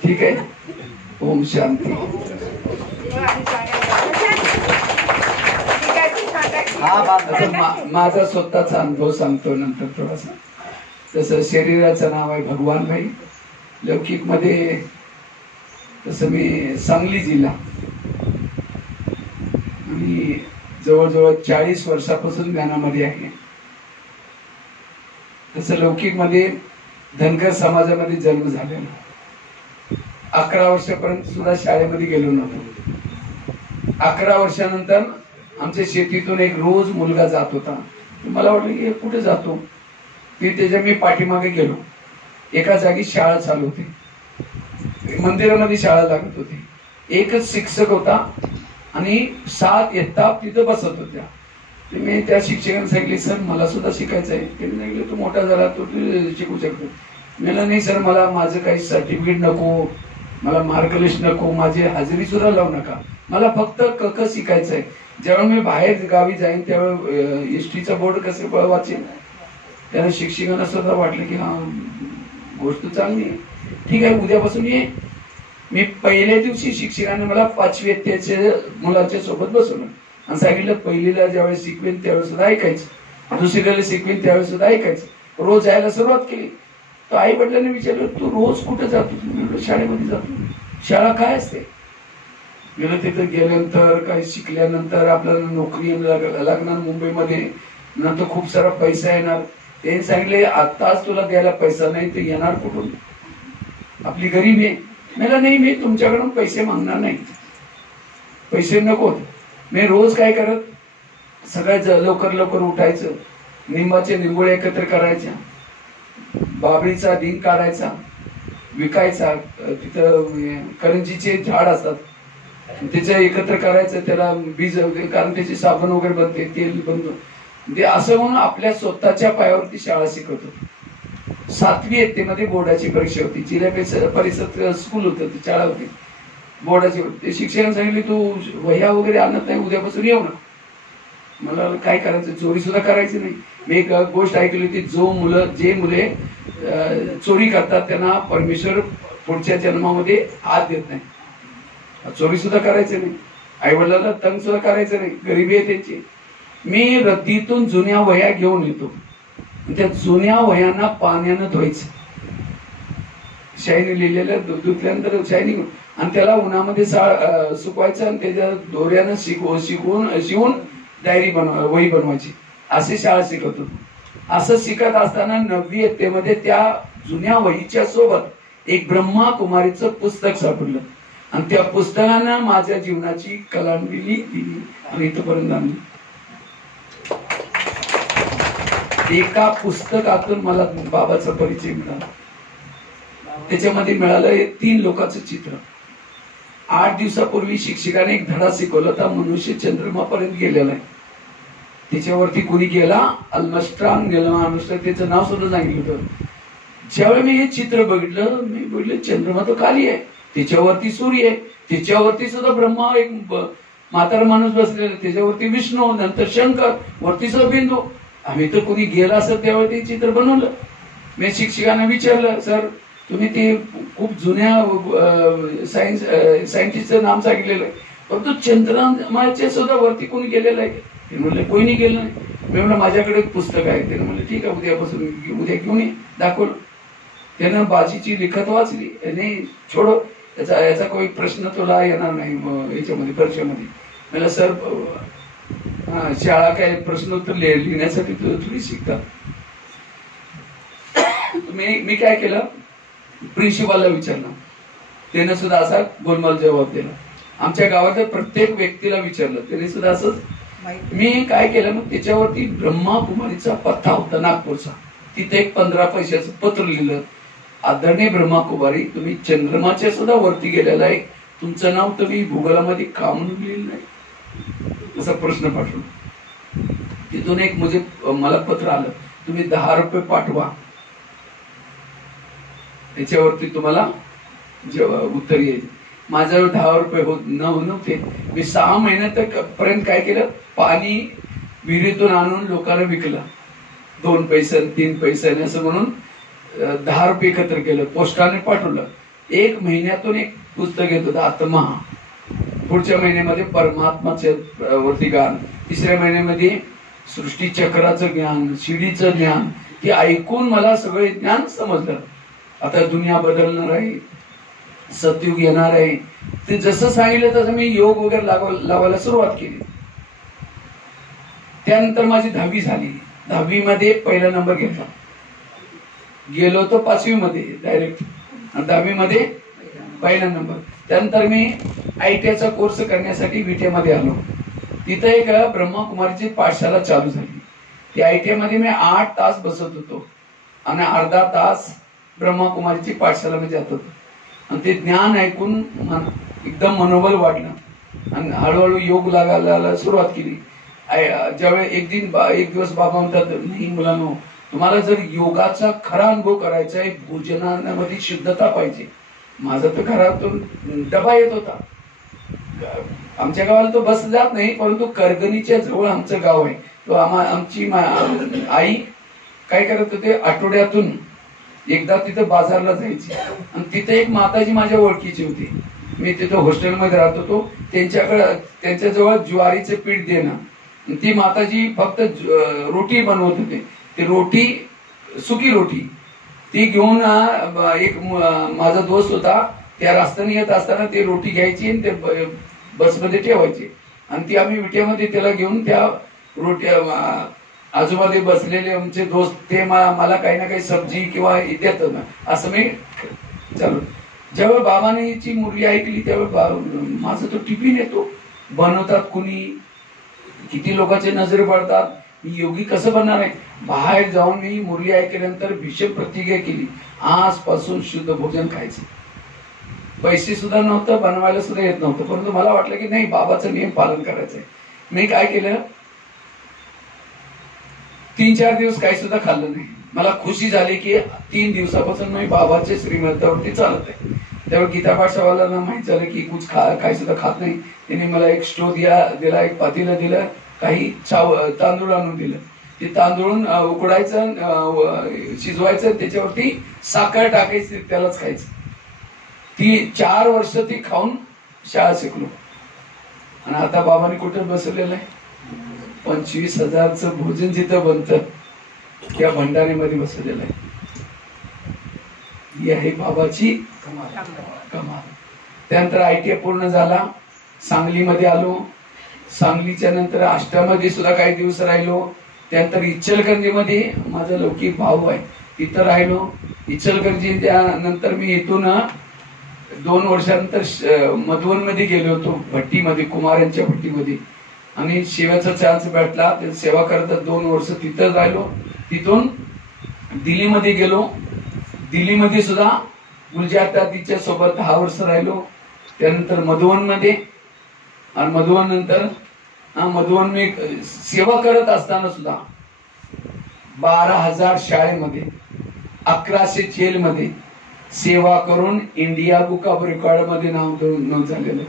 ठीक आहे. ओम शांती. माझा स्वतःचा अनुभव सांगतो नंतर थोडासा. तसं शरीराचं नाव आहे भगवान भाई. लौकिक मध्ये तसं मी सांगली जिल्हा आणि जवळजवळ 40 वर्षापासून ज्ञानामध्ये आहे. तसं लौकिक मध्ये धनगर समाजामध्ये जन्म झालेला. 11 वर्षापर्यंत सुद्धा शाळेमध्ये गेलो नव्हतो. 11 वर्षानंतर आमच्या शेतीतून एक रोज मुलगा जात होता. मला वाटलं की कुठे जातो, त्याच्या मी पाठीमागे गेलो. एका जागी शाळा चालू होती, मंदिरामध्ये शाळा लागत होती. एकच शिक्षक होता आणि 7 इयत्ता तिथं बसत होत्या. मी त्या शिक्षकांना सांगितले, सर मला सुद्धा शिकायचं आहे. त्यांनी सांगितलं, तू मोठा झाला तू शिकू शकतो. मला नाही सर, मला माझं काही सर्टिफिकेट नको, मला मार्गलिस्ट नको, माझी हजेरी सुद्धा लावू नका, मला फक्त क शिकायचं आहे. जेव्हा मी बाहेर गावी जाईन त्यावेळेस एसटीचा बोर्ड कसं वाचेन. त्यानं शिक्षकांना सुद्धा वाटलं की हा गोष्ट चांगली आहे, ठीक आहे उद्यापासून ये. मी पहिल्या दिवशी शिक्षकांनी मला 5वी इयत्तेच्या मुलांच्या सोबत बसवलं आणि सांगितलं, पहिलीला ज्यावेळेस शिकवेन त्यावेळेस सुद्धा ऐकायचं, दुसरीला शिकवेन त्यावेळेस सुद्धा ऐकायचं. रोज यायला सुरुवात केली. तर आई वडिलांनी विचारलं, तू रोज कुठे जातो? शाळेमध्ये जातो. शाळा काय असते? गेलं तिथं गेल्यानंतर काही शिकल्यानंतर आपल्याला नोकरी लागणार मुंबईमध्ये, नंतर खूप सारा पैसा येणार. त्यांनी सांगितले, आताच तुला द्यायला पैसा नाही तर येणार कुठून? आपली गरीबी आहे. मला नाही, मी तुमच्याकडून पैसे मागणार नाही, पैसे नको. मी रोज काय करत, सगळ्यात लवकर लवकर उठायचं, निंबाचे निंबोळे एकत्र करायच्या, बाबळीचा ढींग काढायचा, विकायचा. तिथं करंजीचे झाड असतात त्याचे एकत्र करायचं, त्याला बीज वगैरे, कारण त्याचे साबण वगैरे बनते, तेल बनतो. ते असं म्हणून आपल्या स्वतःच्या पायावरती शाळा शिकवत होती. 7वी इयत्तेमध्ये बोर्डाची परीक्षा होती. जिल्हा परिषद स्कूल होतं, ती शाळा होती बोर्डाची. ते शिक्षकांनी सांगितले, तू वह्या वगैरे आणत नाही, उद्यापासून येऊ ना. मला काय करायचं, चोरी सुद्धा करायची नाही. मी एक गोष्ट ऐकली होती, जे मुले चोरी करतात त्यांना परमेश्वर पुढच्या जन्मामध्ये हात देत नाही. चोरी सुद्धा करायचं नाही, आई वडिलांना तंग सुद्धा करायचं नाही, गरिबी आहे त्यांची. मी रद्दीतून जुन्या वह्या घेऊन येतो, त्या जुन्या वह्यांना पाण्यानं धुवायचं, शाईने लिहिलेलं धुतल्यानंतर शाईनी, आणि त्याला उन्हामध्ये सुकवायचं आणि त्याच्या दोऱ्यानं शिवून डायरी वही बनवायची. असे शाळा शिकत होतो. असं शिकत असताना 9वी इयत्तेमध्ये त्या जुन्या वहीच्या सोबत एक ब्रह्माकुमारीचं पुस्तक सापडलं, आणि त्या पुस्तकानं माझ्या जीवनाची कलांजली दिली आणि इथपर्यंत आणली. एका पुस्तकातून मला बाबाचा परिचय मिळाला. त्याच्यामध्ये मिळालं 3 लोकांचं चित्र. 8 दिवसापूर्वी शिक्षकाने एक धडा शिकवला होता, मनुष्य चंद्रमापर्यंत गेलेला आहे. त्याच्यावरती कोणी गेला, अल्मस्ट्रॉंग नेलमार्मस्ट्रॉंग, त्याचं नाव सुद्धा सांगितलं होतं. ज्यावेळी मी हे चित्र बघितलं, मी बघितलं चंद्रमा तर खाली आहे, त्याच्यावरती सूर्य आहे, त्याच्यावरती सुद्धा ब्रह्मा एक म्हातारा माणूस बसलेला, त्याच्यावरती विष्णू, नंतर शंकर, वरती सुद्धा बिंदू. आम्ही तर कोणी गेला असं त्यावेळी ते चित्र बनवलं. मी शिक्षकांना विचारलं, सर तुम्ही ते खूप जुन्या सायंटिस्टचं नाम सांगितलेलं आहे, परंतु चंद्रमाच्या सुद्धा वरती कोणी गेलेलं आहे? ते म्हणले कोणी नाही गेलं नाही. मी म्हणलं माझ्याकडे एक पुस्तक आहे. ते म्हणले ठीक आहे, उद्यापासून उद्या घेऊन ये. दाखवलं. त्यानं बाजीची लिखत वाचली, नाही छोडो, याचा काही प्रश्न तुला येणार नाही याच्यामध्ये परीक्षेमध्ये. मला सर शाळा काय प्रश्नोत्तर लिहिण्यासाठी थोडी शिकतात. मी काय केलं, प्रिन्सिपालला विचारलं, त्याने सुद्धा असा गोलमाल जबाब दिला. आमच्या गावातल्या प्रत्येक व्यक्तीला विचारलं, त्याने सुद्धा असंच. मी काय केलं, मग त्याच्यावरती ब्रह्माकुमारीचा पत्ता होता नागपूरचा, तिथे एक 15 पैशाचं पत्र लिहिलं, आदरणीय ब्रह्माकुमारी, तुम्ही चंद्रमाच्या सुद्धा वरती गेलेला आहे, तुमचं नाव तुम्ही गुगलमध्ये का म्हणून लिहिलं नाही, असा प्रश्न पाठवला. तिथून एक मला पत्र आलं, तुम्ही 10 रुपये पाठवा, त्याच्यावरती तुम्हाला उत्तर येईल. माझ्यावर 10 रुपये नव्हते. मी 6 महिन्यापर्यंत काय केलं, पाणी विहिरीतून आणून लोकांना विकलं, 2 पैसे 3 पैसे असं म्हणून 10 रुपये एकत्र केलं, पोस्टाने पाठवलं. 1 महिन्यातून एक पुस्तक येत होतं, आत्मा. पुढच्या महिन्यामध्ये परमात्माच्या वरती ज्ञान, 3ऱ्या महिन्यामध्ये सृष्टी चक्राचं ज्ञान, शिडीचं ज्ञान. ते ऐकून मला सगळे ज्ञान समजलं. आता दुनिया बदलणार आहे, सतयुग येणार आहे. ते जसं सांगितलं तसं मी योग वगैरे लावायला सुरुवात केली. त्यानंतर माझी 10वी झाली. 10वी मध्ये पहिला नंबर घेतला. गेलो तो 5वी मध्ये डायरेक्ट, 10वी मध्ये पहिला नंबर. त्यानंतर मी ITIचा कोर्स करण्यासाठी विट्यामध्ये आलो. तिथं एक ब्रह्माकुमारीची पाठशाला चालू झाली. ती ITI मध्ये मी 8 तास बसत होतो आणि अर्धा तास ब्रह्माकुमारीची पाठशाला मी जात होतो. आणि ते ज्ञान ऐकून एकदम मनोबल वाढलं आणि हळूहळू योग लागायला सुरुवात केली. ज्यावेळी एक दिवस बाबा म्हणतात, नाही मुलांनो, तुम्हाला जर योगाचा खरा अनुभव करायचा आहे, भोजनामध्ये शुद्धता पाहिजे. माझा तर घरातून डबा येत होता. आमच्या गावाला तो बस जात नाही, परंतु करगणीच्या जवळ आमचं गाव आहे. तो आमची आई काय करत होते, आठवड्यातून एकदा तिथं बाजारला जायची आणि तिथे एक माताजी माझ्या ओळखीची होती. मी तिथं हॉस्टेलमध्ये राहत होतो. त्यांच्याजवळ ज्वारीचे पीठ देणं. ती माताजी फक्त रोटी बनवत होते. ती रोटी, सुकी रोटी, ती घेऊन एक माझा दोस्त होता, त्या रस्त्याने येत असताना ती रोटी घ्यायची आणि ते बसमध्ये ठेवायची. आणि ती आम्ही विट्यामध्ये त्याला घेऊन त्या रोट्या, आजूबाजू बसलेले आमचे दोस्त, ते मला काही ना काही सब्जी किंवा देत असं मी चालू. ज्यावेळी बाबाने याची मुरली ऐकली त्यावेळी माझा तो टिफिन येतो, बनवतात कुणी, किती लोकांचे नजर पडतात, मी योगी कसं बनणार आहे. बाहेर जाऊन मी मुरली ऐकल्यानंतर भीषण प्रतिज्ञा केली, आजपासून शुद्ध भोजन खायचं. पैसे सुद्धा नव्हतं, बनवायला सुद्धा येत नव्हतं, परंतु मला वाटलं की नाही, बाबाचं नियम पालन करायचंय. मी काय केलं, 3-4 दिवस काही सुद्धा खाल्लं नाही. मला खुशी झाली की 3 दिवसापासून मी बाबाच्या श्रीमंतावरती चालत आहे. त्यावेळी गीता पाठशाळावाल्यांना माहित झालं की कुछ काही सुद्धा खात नाही. त्यांनी मला एक स्टोव दिला, एक पातेलं दिलं, काही तांदूळ आणून दिलं. ते तांदूळ उकडायचं, शिजवायचं, त्याच्यावरती साखर टाकायची, त्यालाच खायचं. ती 4 वर्ष ती खाऊन शाळा शिकलो. आणि आता बाबांनी कुठे बसवलेलं आहे? 25,000चं भोजन जिथं बनतं त्या भंडारीमध्ये बसवलेलं आहे. ही आहे बाबाची कमाल. त्यानंतर ITI पूर्ण झाला. सांगलीमध्ये आलो. सांगलीच्या नंतर आष्टामध्ये सुद्धा काही दिवस राहिलो. त्यानंतर इचलकरंजीमध्ये माझा लौकिक भाऊ आहे, तिथं राहिलो. इचलकरंजी नंतर मी इथून 2 वर्षानंतर मधुवन मध्ये गेलो होतो, भट्टीमध्ये, कुमारांच्या भट्टीमध्ये. आणि सेवेचा चान्स भेटला, सेवा करता 2 वर्ष तिथं राहिलो. तिथून दिल्लीमध्ये गेलो. दिल्लीमध्ये सुद्धा गुलजार तिच्या सोबत 10 वर्ष राहिलो. त्यानंतर मधुवन मध्ये, आणि मधुवन नंतर मधुवन मी सेवा करत असताना सुद्धा 12,000 शाळेमध्ये, 1100 जेलमध्ये सेवा करून इंडिया बुक ऑफ रेकॉर्ड मध्ये नाव नोंद झालेलं.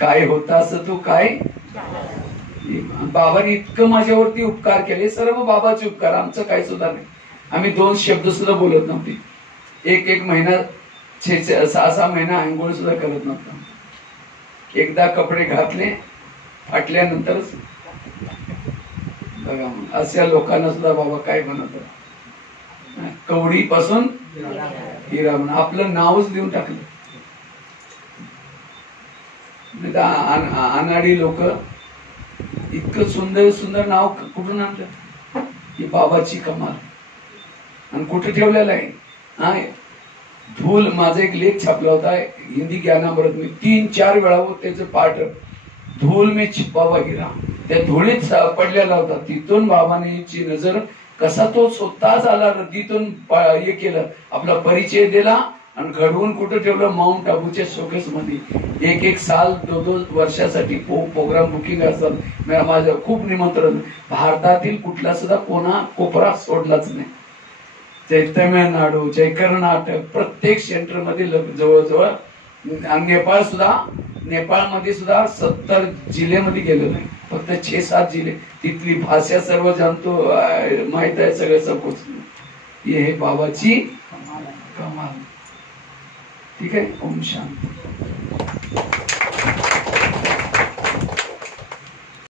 काय होता असं तू काय. बाबांनी इतकं माझ्यावरती उपकार केले, सर्व बाबाचे उपकार, आमचं काही सुद्धा नाही. आम्ही 2 शब्द सुद्धा बोलत नव्हते. एक महिना 6 महिना आंघोळ सुद्धा करत नव्हता. एकदा कपडे घातले फाटल्यानंतरच बघा, अशा लोकांना सुद्धा बाबा काय बनवतात. कवडी पासून हिरा म्हणून आपलं नावच देऊन टाकलं. अनाडी लोक इतकं सुंदर सुंदर नाव कुठून आणलं? ही बाबाची कमाल. आणि कुठे ठेवलेलं आहे? धूल, माझा एक लेख छापला होता हिंदी ज्ञानामृत मी, 3-4 वेळा त्याचं पाठ, धूल में छिपा हुआ हीरा, त्या धुळीत पडलेला होता. तिथून बाबांची नजर कसा तो स्वतःच आला, नदीतून हे केलं, आपला परिचय दिला आणि घडवून कुठं ठेवलं? माउंट आबूच्या शोकेस मध्ये. 1 साल 2 वर्षासाठी प्रोग्राम बुकिंग असतात. माझं खूप निमंत्रण, भारतातील कुठला सुद्धा कोपरा सोडलाच नाही. तमिळनाडू, कर्नाटक, प्रत्येक सेंटर मध्ये जवळजवळ, नेपाळ सुद्धा, नेपाळमध्ये सुद्धा 70 जिल्ह्यामध्ये गेलो नाही, फक्त 6-7 जिल्हे. तिथली भाषा सर्व जाणतो, माहित आहे सगळं सब कुछ. हे बाबाची कमाल. ठीक आहे. ओम शांती.